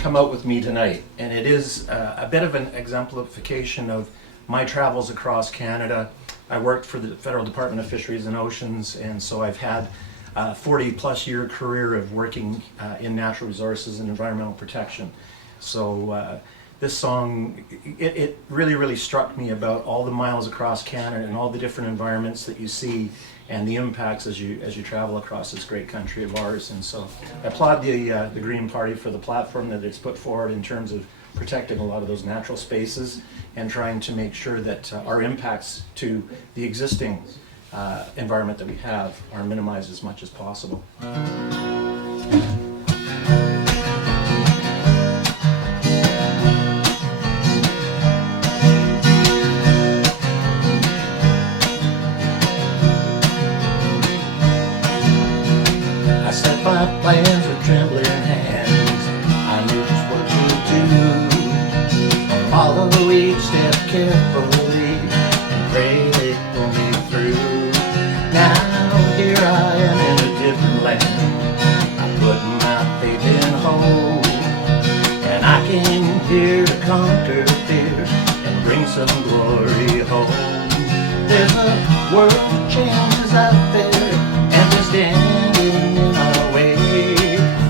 Come Out With Me Tonight. And it is a bit of an exemplification of my travels across Canada. I worked for the Federal Department of Fisheries and Oceans, and so I've had a 40-plus year career of working in natural resources and environmental protection. So this song, it really, really struck me about all the miles across Canada and all the different environments that you see and the impacts as you travel across this great country of ours. And so I applaud the Green Party for the platform that it's put forward in terms of protecting a lot of those natural spaces and trying to make sure that our impacts to the existing environment that we have are minimized as much as possible. I set my plans with trembling hands. I knew just what to do. Follow each step carefully and pray they pull me through. Now here I am in a different land. I put my faith in hope, and I came here to conquer fear and bring some glory home. There's a world of changes out there, and they're standing in our way.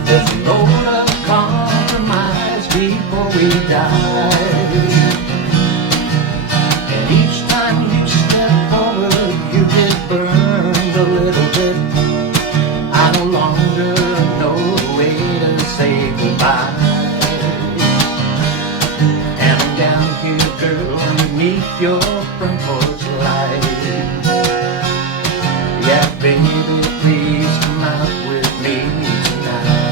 There's a road of compromise before we die. And each time you step forward, you get burned a little bit. I no longer know the way to say goodbye. And I'm down here, girl, underneath your front porch light. Yeah, baby, please come out with me tonight.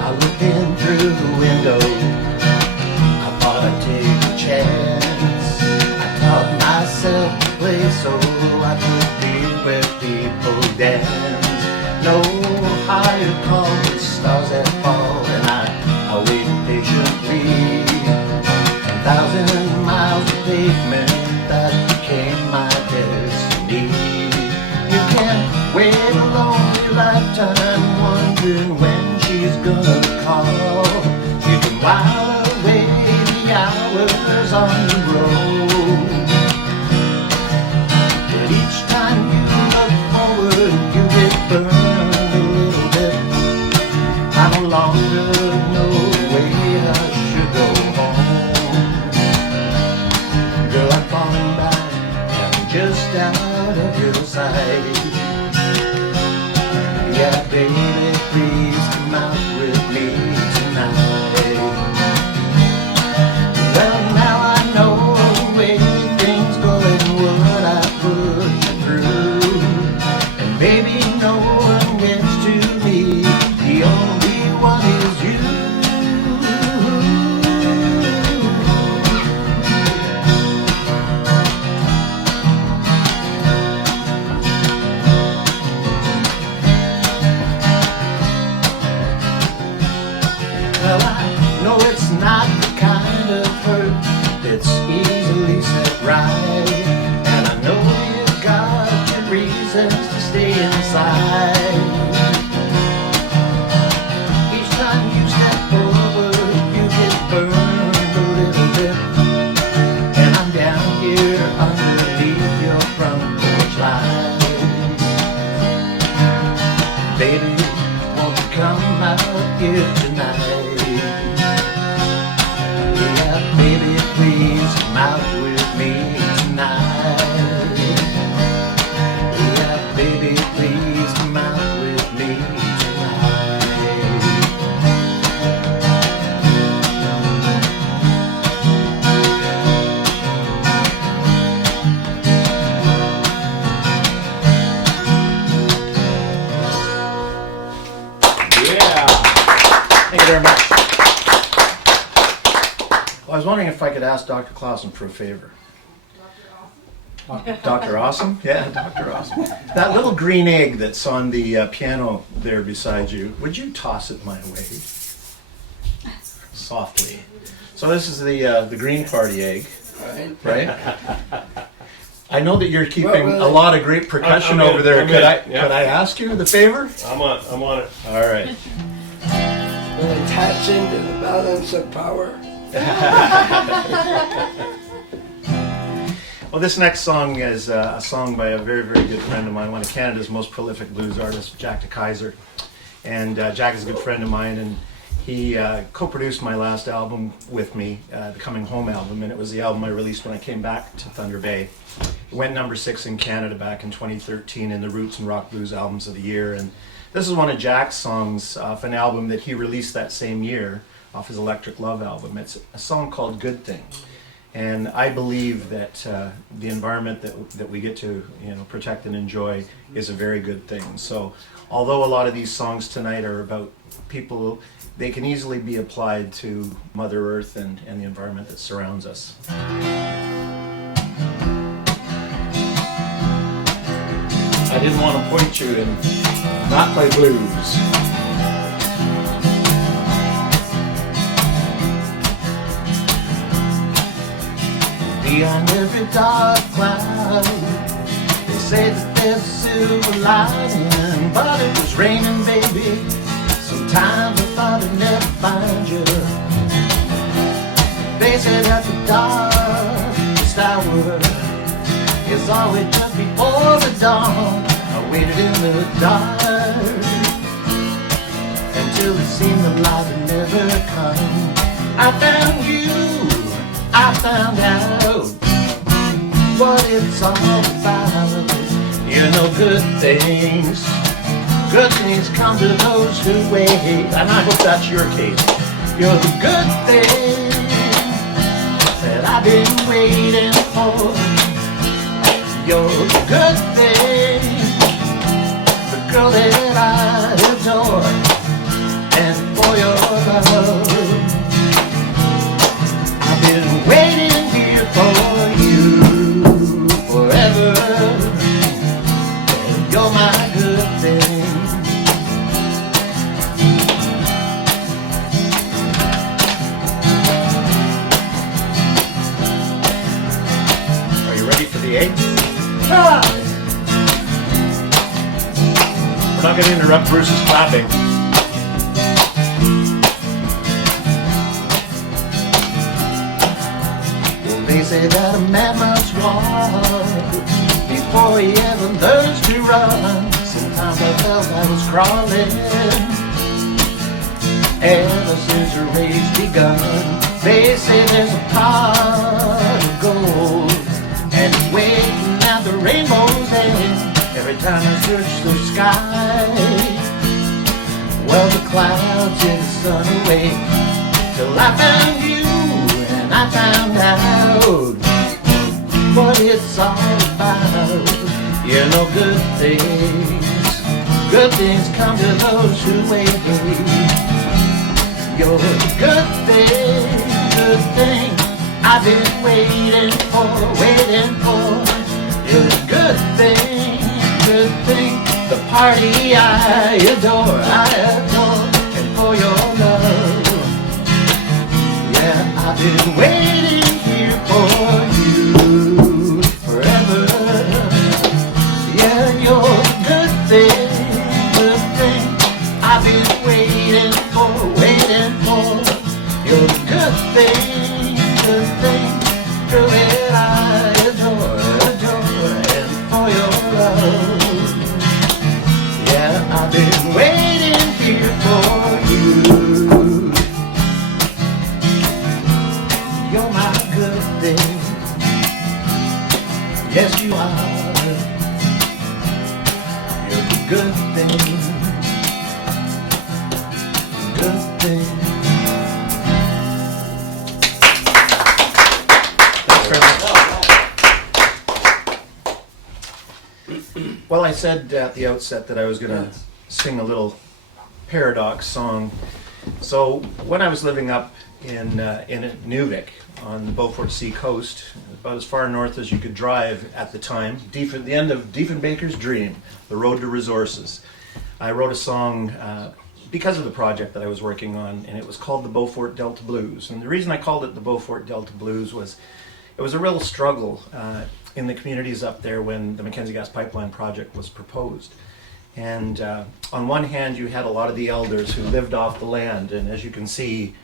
I looked in through the window, I thought I'd take a chance. I taught myself to play so I could be where people dance. No higher call the stars that fall, and I waited patiently. 1,000 miles of pavement that became call. You can while away the hours on the road. But each time you look forward, you get burned a little bit. I no longer know the way I should go home. Girl, I'm falling back, I'm just out of your sight. Yeah, baby, please come out with me tonight. Well, now I know the way things go and what I put you through. And baby, no one gets to me, the only one is you. Well, I know it's not the kind of hurt that's easily set right. And I know you've got your reasons to stay inside. Each time you step forward, you get burned a little bit. And I'm down here underneath your front porch light. Baby, won't you come out here tonight? Yeah, baby, please come out with me tonight. Yeah, baby, please come out with me tonight. Yeah. Thank you very much. Well, I was wondering if I could ask Dr. Clausen for a favor. Dr. Awesome? Yeah, Dr. Awesome. That little green egg that's on the piano there beside you, would you toss it my way? Softly. So this is the Green Party egg, right? I know that you're keeping a lot of great percussion over there. Could I ask you the favor? I'm on it. All right. Will attach into the balance of power. Well, this next song is a song by a very, very good friend of mine, one of Canada's most prolific blues artists, Jack de Keyser. And Jack is a good friend of mine, and he co-produced my last album with me, the Coming Home album, and it was the album I released when I came back to Thunder Bay. It went number 6 in Canada back in 2013 in the Roots and Rock Blues Albums of the Year. And this is one of Jack's songs off an album that he released that same year, off his Electric Love album. It's a song called Good Thing. And I believe that the environment that we get to protect and enjoy is a very good thing. So although a lot of these songs tonight are about people, they can easily be applied to Mother Earth and the environment that surrounds us. I didn't want to point you and not play blues. Behind every dark cloud, they say that there's a silver lining, but it was raining, baby. Sometimes I thought I'd never find you. They said that the darkest hour is always just before the dawn. I waited in the dark until it seemed the light would never come. I found you, I found out what it's all about. Good things come to those who wait. And I hope that's your case. You're the good thing that I've been waiting for. You're the good thing, the girl that I adore. And for your love, I've been waiting here for you forever. You're my good thing. Are you ready for the eight? We're not going to interrupt Bruce's clapping. say that a man must walk before he ever learns to run. Sometimes I felt I was crawling ever since the race begun. They say there's a pot of gold and it's waiting at the rainbow's end. Every time I search the sky, well, the clouds hid the sun away. Till I found you and I found out what it's all about. You know, good things come to those who wait. You're the good thing I've been waiting for. You're the good thing, the party I adore, and for your love, yeah, I've been waiting here for you forever. Yeah, you're the good thing I've been waiting for. You're the good thing, girl, that I adore, and for your love, yeah, I've been waiting here for you. You're my good thing, yes you are. You're the good thing, good thing. Well, I said at the outset that I was going to sing a little Paradox song. So when I was living up in Nuvik on the Beaufort Sea coast, about as far north as you could drive at the time, the end of Diefenbaker's Dream, The Road to Resources, I wrote a song because of the project that I was working on, and it was called the Beaufort Delta Blues. And the reason I called it the Beaufort Delta Blues was it was a real struggle in the communities up there when the Mackenzie Gas Pipeline project was proposed. And on one hand, you had a lot of the elders who lived off the land, and as you can see,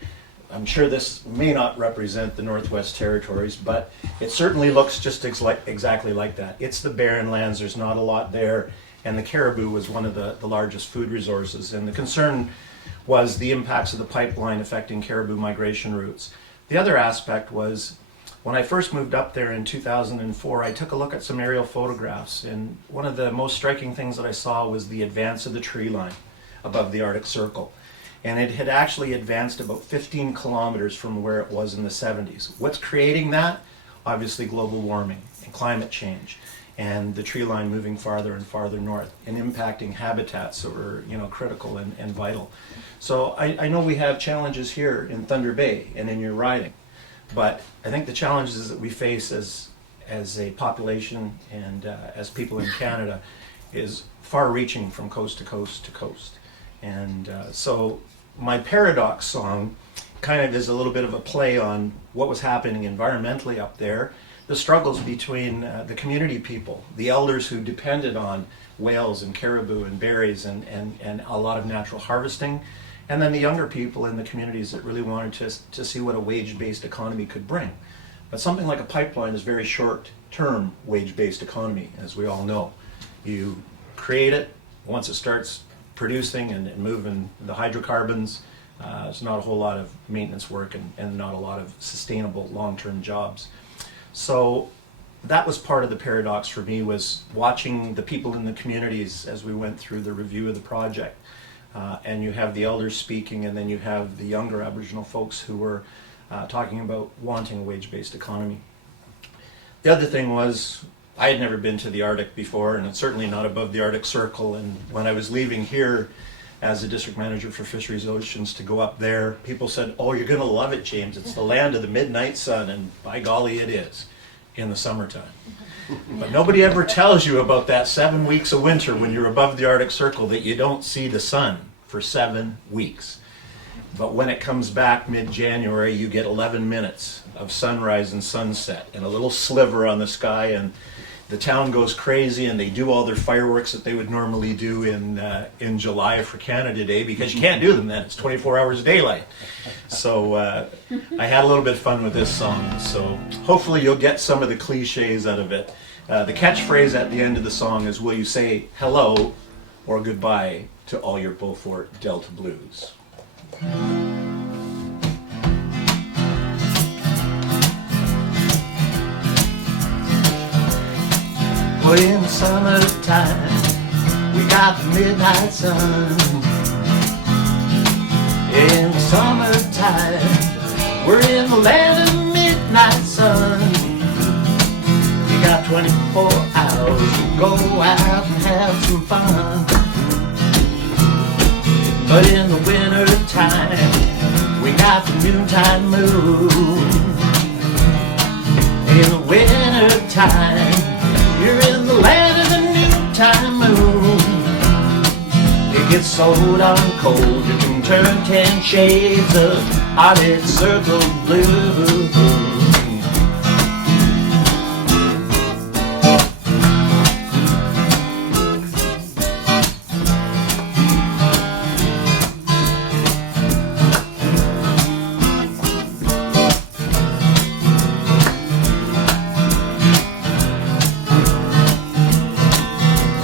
I'm sure this may not represent the Northwest Territories, but it certainly looks just exactly like that. It's the barren lands, there's not a lot there, and the caribou was one of the largest food resources. And the concern was the impacts of the pipeline affecting caribou migration routes. The other aspect was, when I first moved up there in 2004, I took a look at some aerial photographs, and one of the most striking things that I saw was the advance of the tree line above the Arctic Circle. And it had actually advanced about 15 kilometers from where it was in the 70s. What's creating that? Obviously global warming and climate change, and the tree line moving farther and farther north and impacting habitats that were, critical and vital. So I know we have challenges here in Thunder Bay and in your riding. But I think the challenges that we face as a population and as people in Canada is far-reaching from coast to coast to coast. And so my Paradox song kind of is a little bit of a play on what was happening environmentally up there, the struggles between the community people, the elders who depended on whales and caribou and berries and a lot of natural harvesting, and then the younger people in the communities that really wanted to see what a wage-based economy could bring. But something like a pipeline is very short-term wage-based economy, as we all know. You create it, once it starts producing and moving the hydrocarbons, there's not a whole lot of maintenance work and not a lot of sustainable long-term jobs. So that was part of the paradox for me, was watching the people in the communities as we went through the review of the project. And you have the elders speaking, and then you have the younger Aboriginal folks who were talking about wanting a wage-based economy. The other thing was, I had never been to the Arctic before, and it's certainly not above the Arctic Circle. And when I was leaving here as a district manager for Fisheries Oceans to go up there, people said, "Oh, you're going to love it, James. It's the land of the midnight sun," and by golly, it is in the summertime. But nobody ever tells you about that 7 weeks of winter when you're above the Arctic Circle that you don't see the sun for 7 weeks. But when it comes back mid-January, you get 11 minutes of sunrise and sunset and a little sliver on the sky, and the town goes crazy, and they do all their fireworks that they would normally do in July for Canada Day, because you can't do them then. It's 24 hours of daylight. So I had a little bit of fun with this song. So hopefully you'll get some of the cliches out of it. The catchphrase at the end of the song is, will you say hello or goodbye to all your Beaufort Delta blues? Well, in the summertime, we got the midnight sun. In the summertime, we're in the land of midnight sun. You got 24 hours to go out and have some fun. But in the wintertime, we got the noontime moon. In the wintertime, you're in the land of the noontime moon. It gets so darn cold, you can turn 10 shades of Arctic Circle blue.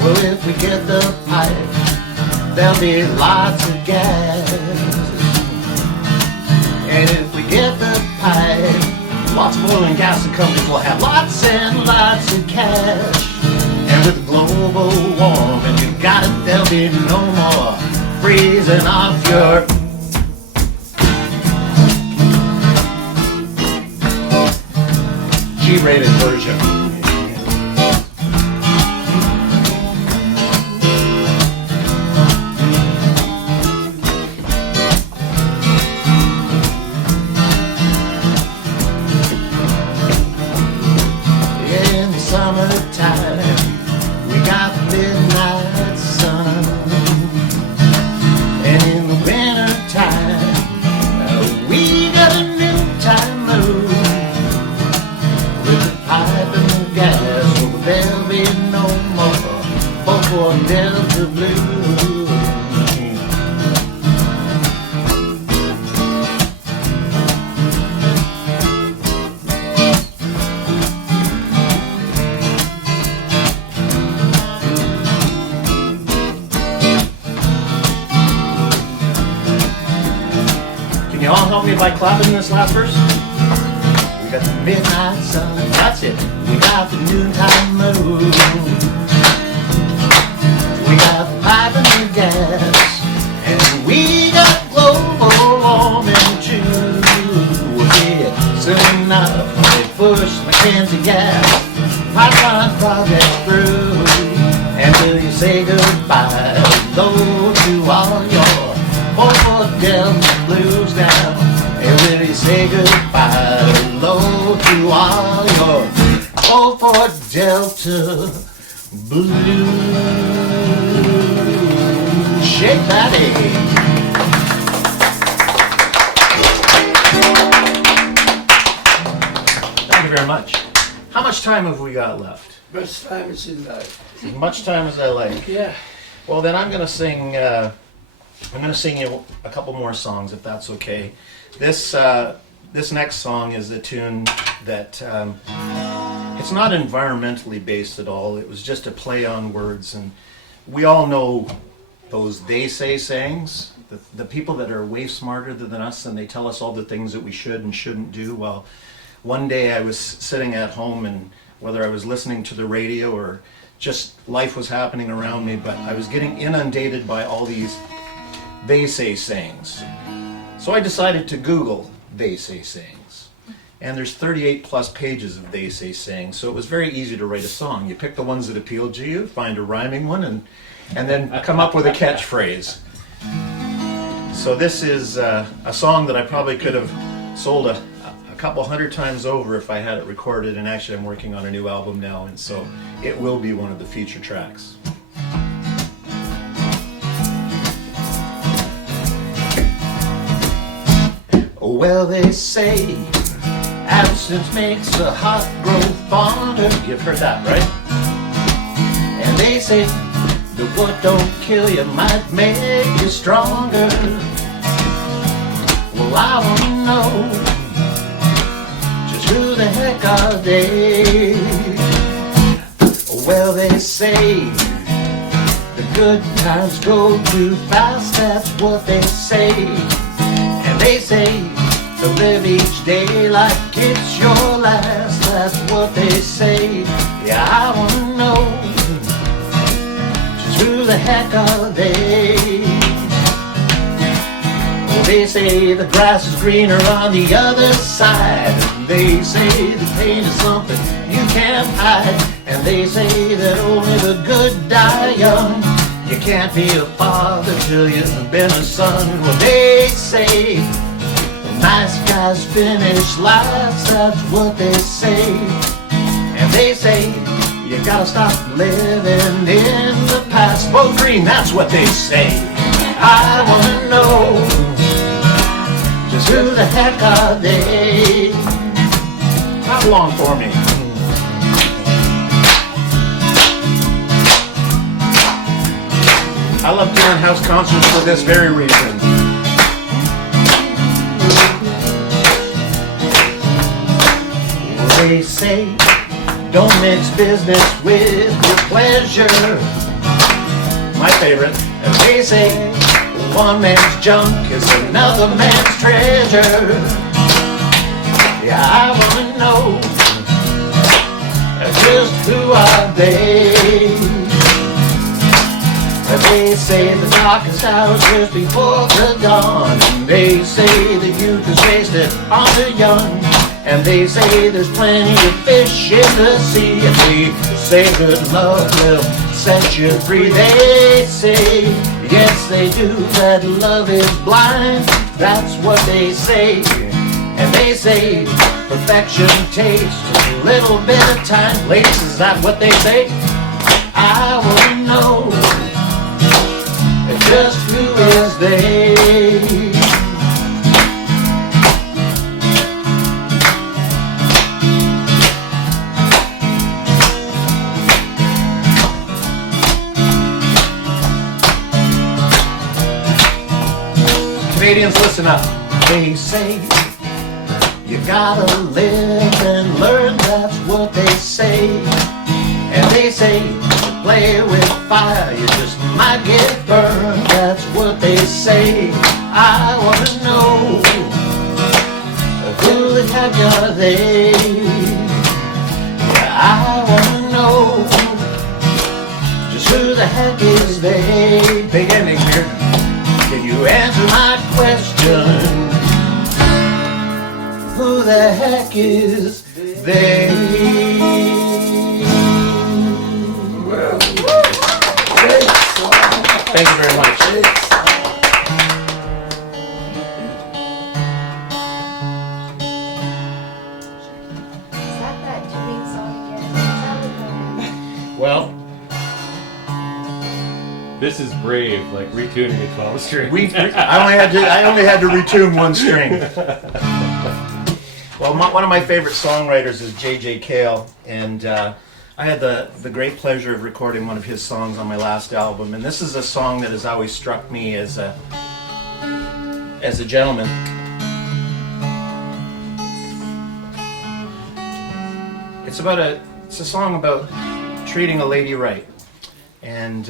Well, if we get the pipe, there'll be lots of gas. And if we get the pipe, lots of oil and gas, the companies will have lots and lots of cash. And with global warming, you got it, there'll be no more freezing off your G-rated version. Summertime, we got the midnight sun. And in the wintertime, we got a noontime moon. With the pipe and the gas, well, there'll be no more Beaufort Delta blues. Can you all help me by clapping this last verse? We got the midnight sun, that's it. We got the noontime moon. We got the pipe and the gas, and we got global warming too. Yeah, soon enough, they push Mackenzie gas pipeline project through. And will you say goodbye hello to all your Beaufort Delta blues now? And will you say goodbye hello to all your Beaufort Delta blues? Shake that egg. Thank you very much. How much time have we got left? Much time as you like. As much time as I like. Yeah. Well, then I'm going to sing you a couple more songs, if that's okay. This next song is a tune that it's not environmentally based at all. It was just a play on words, and we all know those they say sayings. The people that are way smarter than us, and they tell us all the things that we should and shouldn't do. Well, one day I was sitting at home, and whether I was listening to the radio or just life was happening around me, but I was getting inundated by all these they say sayings. So I decided to Google they say sayings. And there's 38 plus pages of they say sayings, so it was very easy to write a song. You pick the ones that appeal to you, find a rhyming one, and then come up with a catchphrase. So this is a song that I probably could have sold a couple hundred times over if I had it recorded, and actually I'm working on a new album now, and so it will be one of the feature tracks. Well, they say absence makes the heart grow fonder. You've heard that, right? And they say that what don't kill you might make you stronger. Well, I want day. Well, they say the good times go too fast, that's what they say. And they say to live each day like it's your last, that's what they say. Yeah, I wanna know just who the heck are they? Well, they say the grass is greener on the other side, and they say the pain is something you can't hide, and they say that only the good die young. You can't be a father till you've been a son. Well, they say the nice guys finish last, that's what they say. And they say you gotta stop living in the past. Vote green, that's what they say. I wanna know just who the heck are they? Clap along for me. I love doing house concerts for this very reason. They say don't mix business with your pleasure. My favorite. And they say one man's junk is another man's treasure. Yeah, I wanna know just who are they? They say the darkest hours just before the dawn, and they say the youth is wasted on the young, and they say there's plenty of fish in the sea, and they say that love will set you free. They say, yes they do, that love is blind, that's what they say. And they say perfection takes a little bit of time. Ladies, is that what they say? I wanna know just who is they? Canadians, listen up. They say you gotta live and learn, that's what they say. And they say to play with fire, you just might get burned, that's what they say. I wanna know who the heck are they? Yeah, I wanna know just who the heck is they? Big ending here. Can you answer my question? Who the heck is they? Thank you very much. Is that tuning song again? Well, This is brave, like retuning a 12 string. I only had to retune one string. Well, one of my favorite songwriters is J.J. Cale, and I had the great pleasure of recording one of his songs on my last album, and this is a song that has always struck me as a gentleman. It's a song about treating a lady right and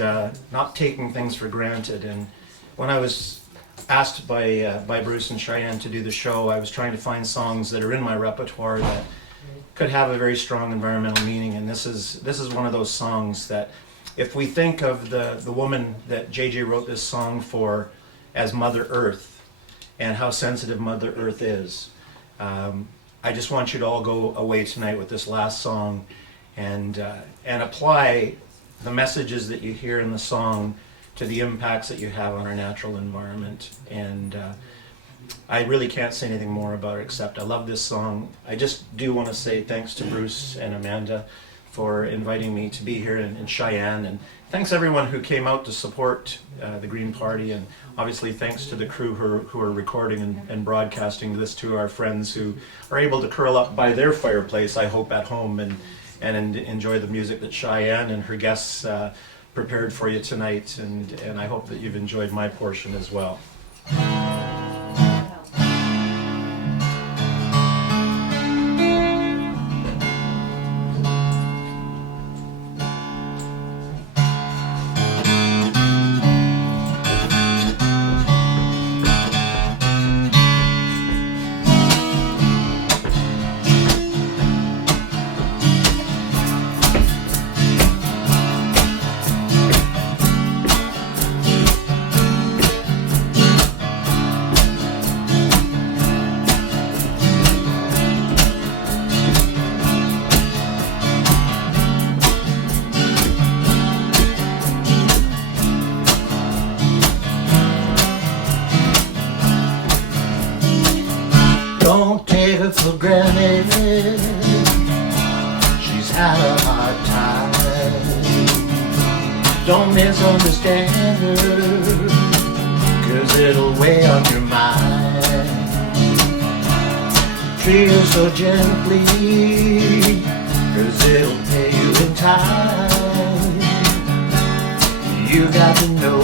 not taking things for granted. And when I was asked by Bruce and Cheyenne to do the show, I was trying to find songs that are in my repertoire that could have a very strong environmental meaning, and this is one of those songs that, if we think of the woman that JJ wrote this song for as Mother Earth and how sensitive Mother Earth is, I just want you to all go away tonight with this last song and apply the messages that you hear in the song to the impacts that you have on our natural environment. And I really can't say anything more about it except I love this song. I just do want to say thanks to Bruce and Amanda for inviting me to be here in Cheyenne, and thanks everyone who came out to support the Green Party, and obviously thanks to the crew who are recording and broadcasting this to our friends who are able to curl up by their fireplace, I hope, at home and enjoy the music that Cheyenne and her guests prepared for you tonight, and I hope that you've enjoyed my portion as well. her for granted. She's had a hard time. Don't misunderstand her, 'cause it'll weigh on your mind. Treat her so gently, 'cause it'll pay you in time. You got to know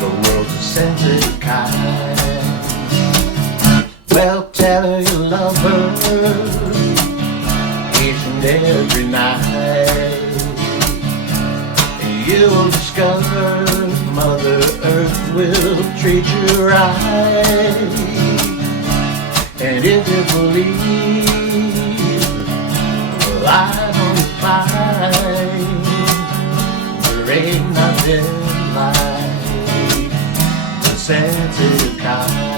the world's a sensitive kind. Well, tell her you love her each and every night. And you will discover Mother Earth will treat you right. And if you believe, well, I don't find there ain't nothing like the sensitive kind.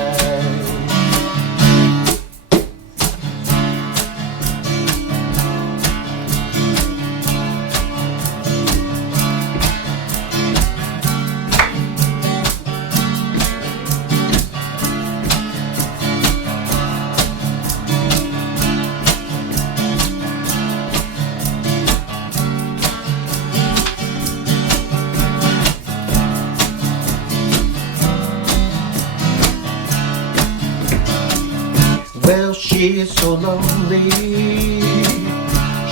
Well, she is so lonely,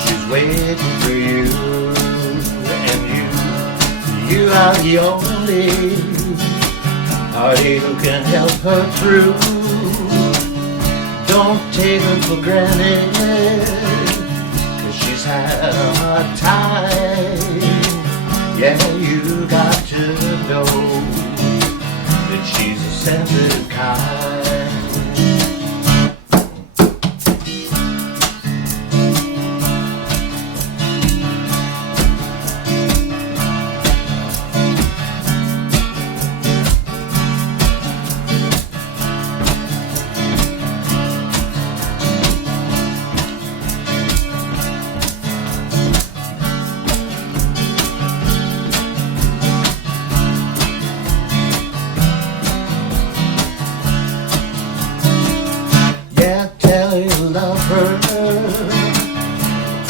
she's waiting for you, and you are the only party who can help her through. Don't take her for granted, 'cause she's had a hard time. Yeah, you got to know that she's a sensitive kind.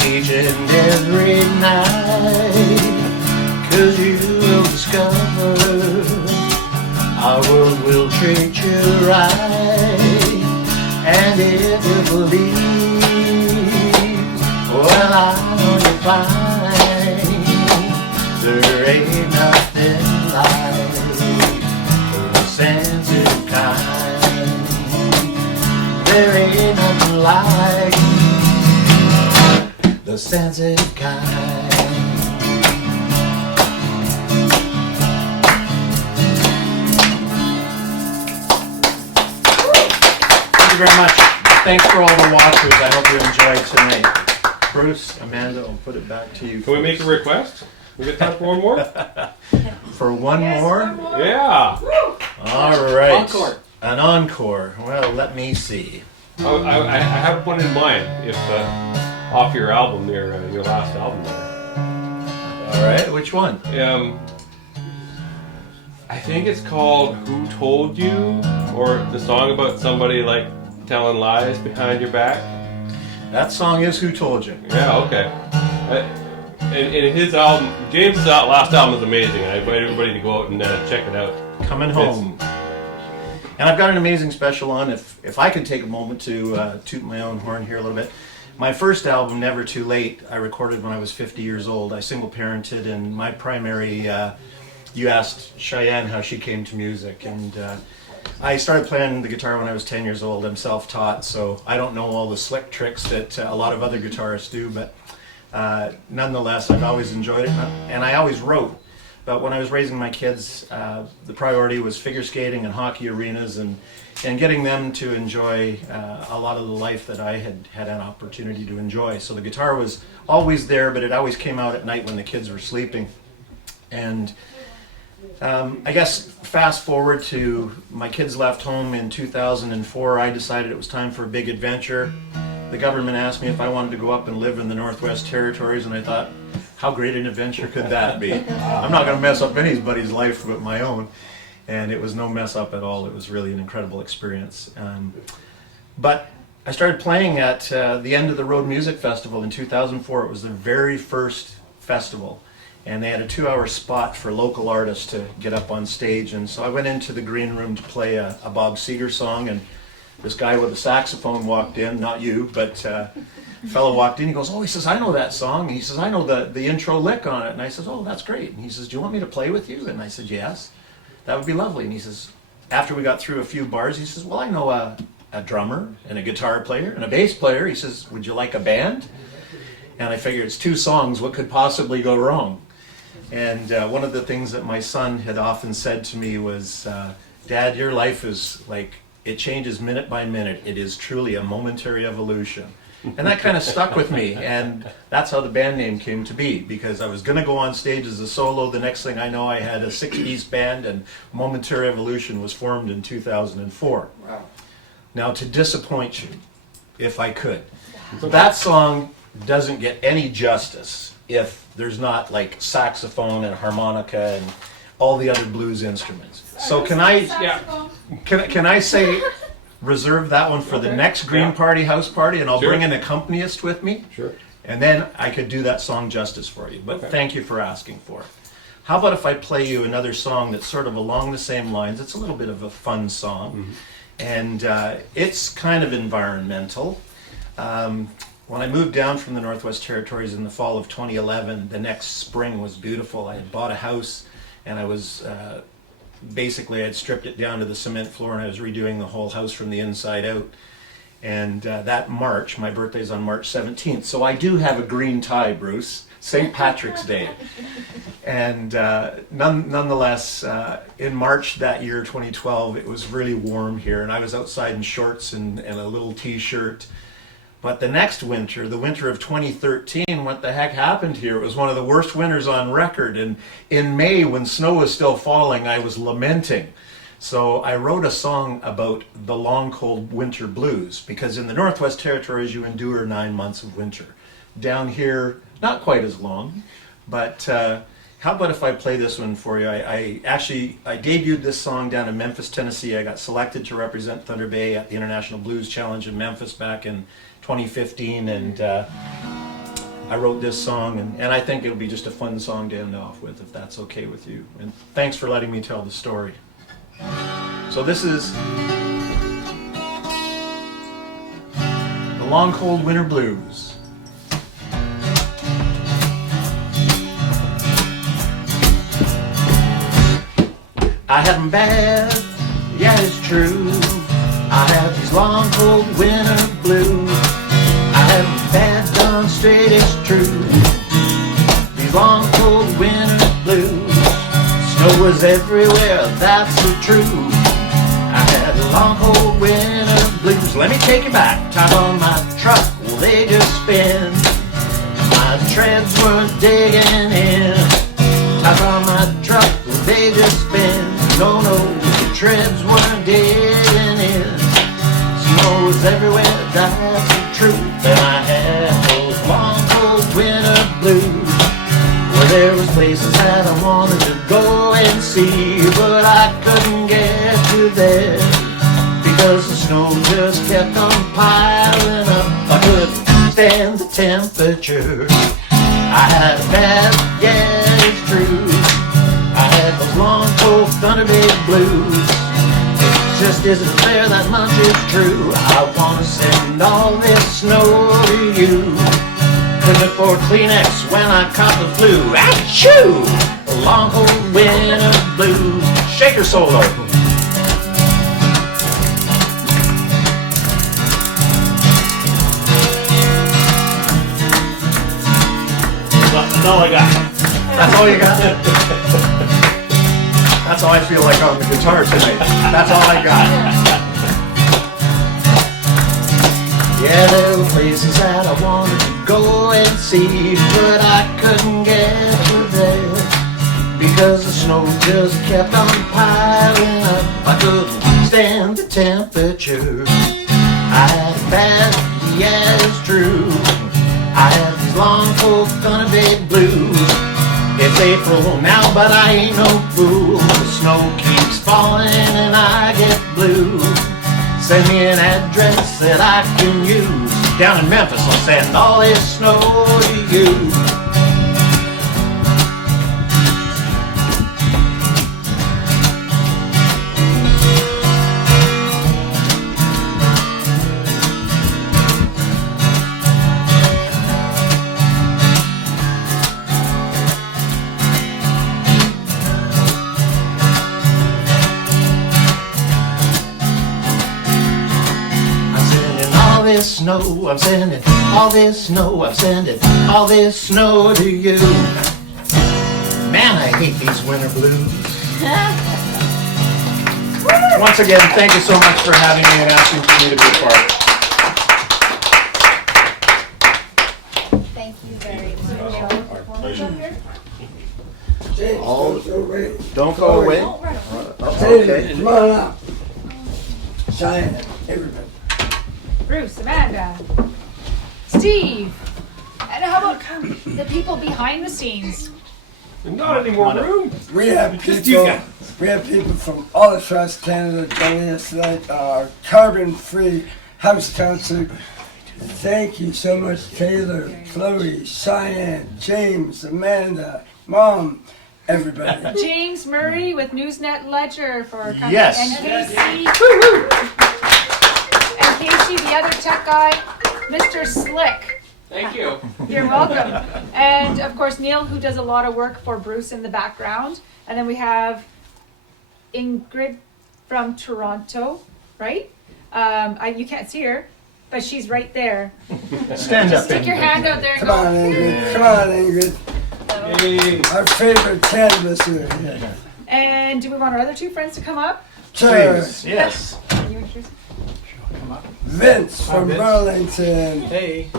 Each and every night, 'cause you will discover our world will treat you right. And if you believe, well, I know you'll find there ain't nothing like the sensitive kind. There ain't nothing like the sensitive kind. Thank you very much. Thanks for all the watchers. I hope you enjoyed tonight. Bruce, Amanda, I'll put it back to you. Can we make a request? We get time for one more? For one more? Yeah. All right. Encore. An encore. Well, let me see. I have one in mind. If off your album there, your last album there. All right. Which one? I think it's called "Who Told You," or the song about somebody like telling lies behind your back. That song is "Who Told You." Yeah. Okay. And his album, James's last album is amazing. I invite everybody to go out and check it out. Coming Home. And I've got an amazing special on. If I could take a moment to toot my own horn here a little bit. My first album, Never Too Late, I recorded when I was 50 years old. I single-parented, and my primary, you asked Cheyenne how she came to music, and I started playing the guitar when I was 10 years old. I'm self-taught, so I don't know all the slick tricks that a lot of other guitarists do, but nonetheless, I've always enjoyed it, and I always wrote. But when I was raising my kids, the priority was figure skating and hockey arenas, and getting them to enjoy a lot of the life that I had an opportunity to enjoy. So the guitar was always there, but it always came out at night when the kids were sleeping. And I guess fast forward to my kids left home in 2004, I decided it was time for a big adventure. The government asked me if I wanted to go up and live in the Northwest Territories, and I thought, how great an adventure could that be? I'm not going to mess up anybody's life but my own. And it was no mess up at all. It was really an incredible experience. But I started playing at the End of the Road Music Festival in 2004. It was the very first festival. And they had a 2-hour spot for local artists to get up on stage. And so I went into the green room to play a Bob Seger song. And this guy with a saxophone walked in, not you, but a fellow walked in. He goes, oh, he says, I know that song. And he says, I know the intro lick on it. And I says, oh, that's great. And he says, do you want me to play with you? And I said, yes, that would be lovely. And he says, after we got through a few bars, he says, well, I know a drummer and a guitar player and a bass player. He says, would you like a band? And I figured it's 2 songs. What could possibly go wrong? And one of the things that my son had often said to me was, Dad, your life is like, it changes minute by minute. It is truly a momentary evolution. And that kind of stuck with me. And that's how the band name came to be, because I was going to go on stage as a solo. The next thing I know, I had a 6-piece band, and Momentary Evolution was formed in 2004. Wow. Now, to disappoint you, if I could, that song doesn't get any justice if there's not like saxophone and harmonica and all the other blues instruments. So can I say reserve that one for the next Green Party house party, and I'll bring an accompanist with me. Sure. And then I could do that song justice for you. But thank you for asking for it. How about if I play you another song that's sort of along the same lines? It's a little bit of a fun song, and it's kind of environmental. When I moved down from the Northwest Territories in the fall of 2011, the next spring was beautiful. I had bought a house, and I was basically, I had stripped it down to the cement floor, and I was redoing the whole house from the inside out. And that March, my birthday's on March 17th, so I do have a green tie, Bruce, St. Patrick's Day. And nonetheless, in March that year, 2012, it was really warm here, and I was outside in shorts and a little t-shirt. But the next winter, the winter of 2013, what the heck happened here? It was one of the worst winters on record. And in May, when snow was still falling, I was lamenting. So I wrote a song about the long, cold winter blues, because in the Northwest Territories, you endure 9 months of winter. Down here, not quite as long. But how about if I play this one for you? I debuted this song down in Memphis, Tennessee. I got selected to represent Thunder Bay at the International Blues Challenge in Memphis back in 2015, and I wrote this song, and I think it'll be just a fun song to end off with, if that's okay with you. And thanks for letting me tell the story. So this is The Long Cold Winter Blues. I have them bad, yeah, it's true. I have these long, cold winter blues. I have them bad, done straight, it's true. These long, cold winter blues. Snow was everywhere, that's the truth. I had the long, cold winter blues. Let me take you back. Tires on my truck, well, they just spin. My treads were digging in. Tires on my truck, well, they just spin. No, the treads weren't digging in. Snow was everywhere, that's the truth. And I had those long, cold winter blues, where there was places that I wanted to go and see, but I couldn't get to there, because the snow just kept on piling up. I couldn't stand the temperature. I had a bad, yeah, it's true. I had the long, cold Thunder Bay blues. It just isn't fair, that much is true. I want to send all this snow to you. Couldn't afford Kleenex when I caught the flu. Achoo! The long, cold winter blues. Shaker solo. That's all I got. That's all you got? That's how I feel like on the guitar tonight. That's all I got. Yeah, there were places that I wanted to go and see, but I couldn't get to there, because the snow just kept on piling up. I couldn't stand the temperature. I had a bad, yeah, it's true. I had these long, cold Thunder Bay blues. It's April now, but I ain't no fool. The snow keeps falling and I get blue. Send me an address that I can use. Down in Memphis, I'll send all this snow to you. Snow, I'm sending all this snow, I'm sending all this snow to you. Man, I hate these winter blues. Once again, thank you so much for having me and asking for me to be part. Thank you very much. James, don't go away. Don't go away. Don't run away. Taylor, come on up. Cheyenne, everybody. Bruce, Amanda, Steve, and how about the people behind the scenes? Not any more room. We have Just you people. guys. We have people from all across Canada joining us tonight. Our carbon-free house concert. Thank you so much, Taylor, Chloe, Cheyenne, James, Amanda, Mom, everybody. James Murray with Newsnet Ledger for coming. Yes. And Casey. And Casey, the other tech guy, Mr. Slick. Thank you. You're welcome. And of course, Neil, who does a lot of work for Bruce in the background. And then we have Ingrid from Toronto, right? You can't see her, but she's right there. Stand up, Stick your hand out there and Come go. on, Ingrid. Come on, Ingrid. Hey. Our favorite canvasser here. And do we want our other two friends to come up? Sure. Please, yes. Can you introduce them? Vince from Vince. Burlington. Hey.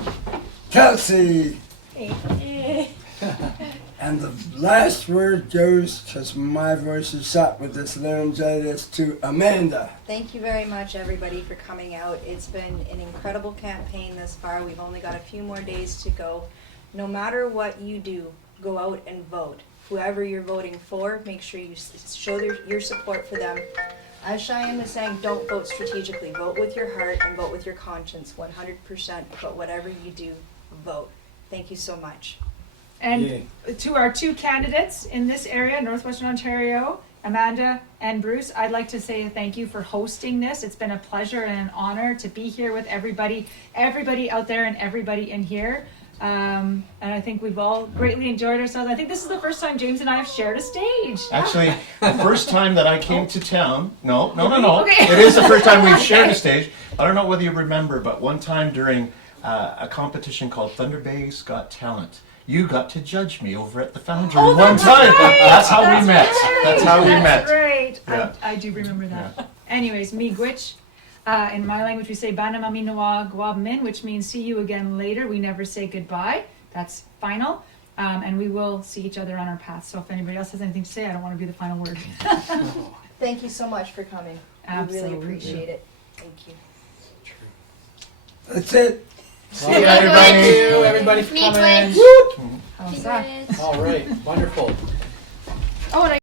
Kelsey. And the last word goes, because my voice is shot with this laryngitis, to Amanda. Thank you very much, everybody, for coming out. It's been an incredible campaign thus far. We've only got a few more days to go. No matter what you do, go out and vote. Whoever you're voting for, make sure you show your support for them. As Cheyenne was saying, don't vote strategically. Vote with your heart and vote with your conscience, 100%. But whatever you do, vote. Thank you so much. And to our two candidates in this area, Northwestern Ontario, Amanda and Bruce, I'd like to say thank you for hosting this. It's been a pleasure and an honor to be here with everybody out there and everybody in here. And I think we've all greatly enjoyed ourselves. I think this is the first time James and I have shared a stage. Actually, the first time that I came to town, no. Okay. It is the first time we've shared a stage. I don't know whether you remember, but one time during a competition called Thunder Bay's Got Talent, you got to judge me over at the Foundry one time. Right. That's how we met. Right. That's how we met. That's right. Yeah. I do remember that. Anyways, miigwech. In my language, we say Banamami Noa Gwab Min, which means see you again later. We never say goodbye. That's final. And we will see each other on our path. So if anybody else has anything to say, I don't want to be the final word. Thank you so much for coming. Absolutely. We really appreciate it. Thank you. That's it. See you, everybody. Thank you, everybody, for coming. How's that? All right. Wonderful. Oh, and I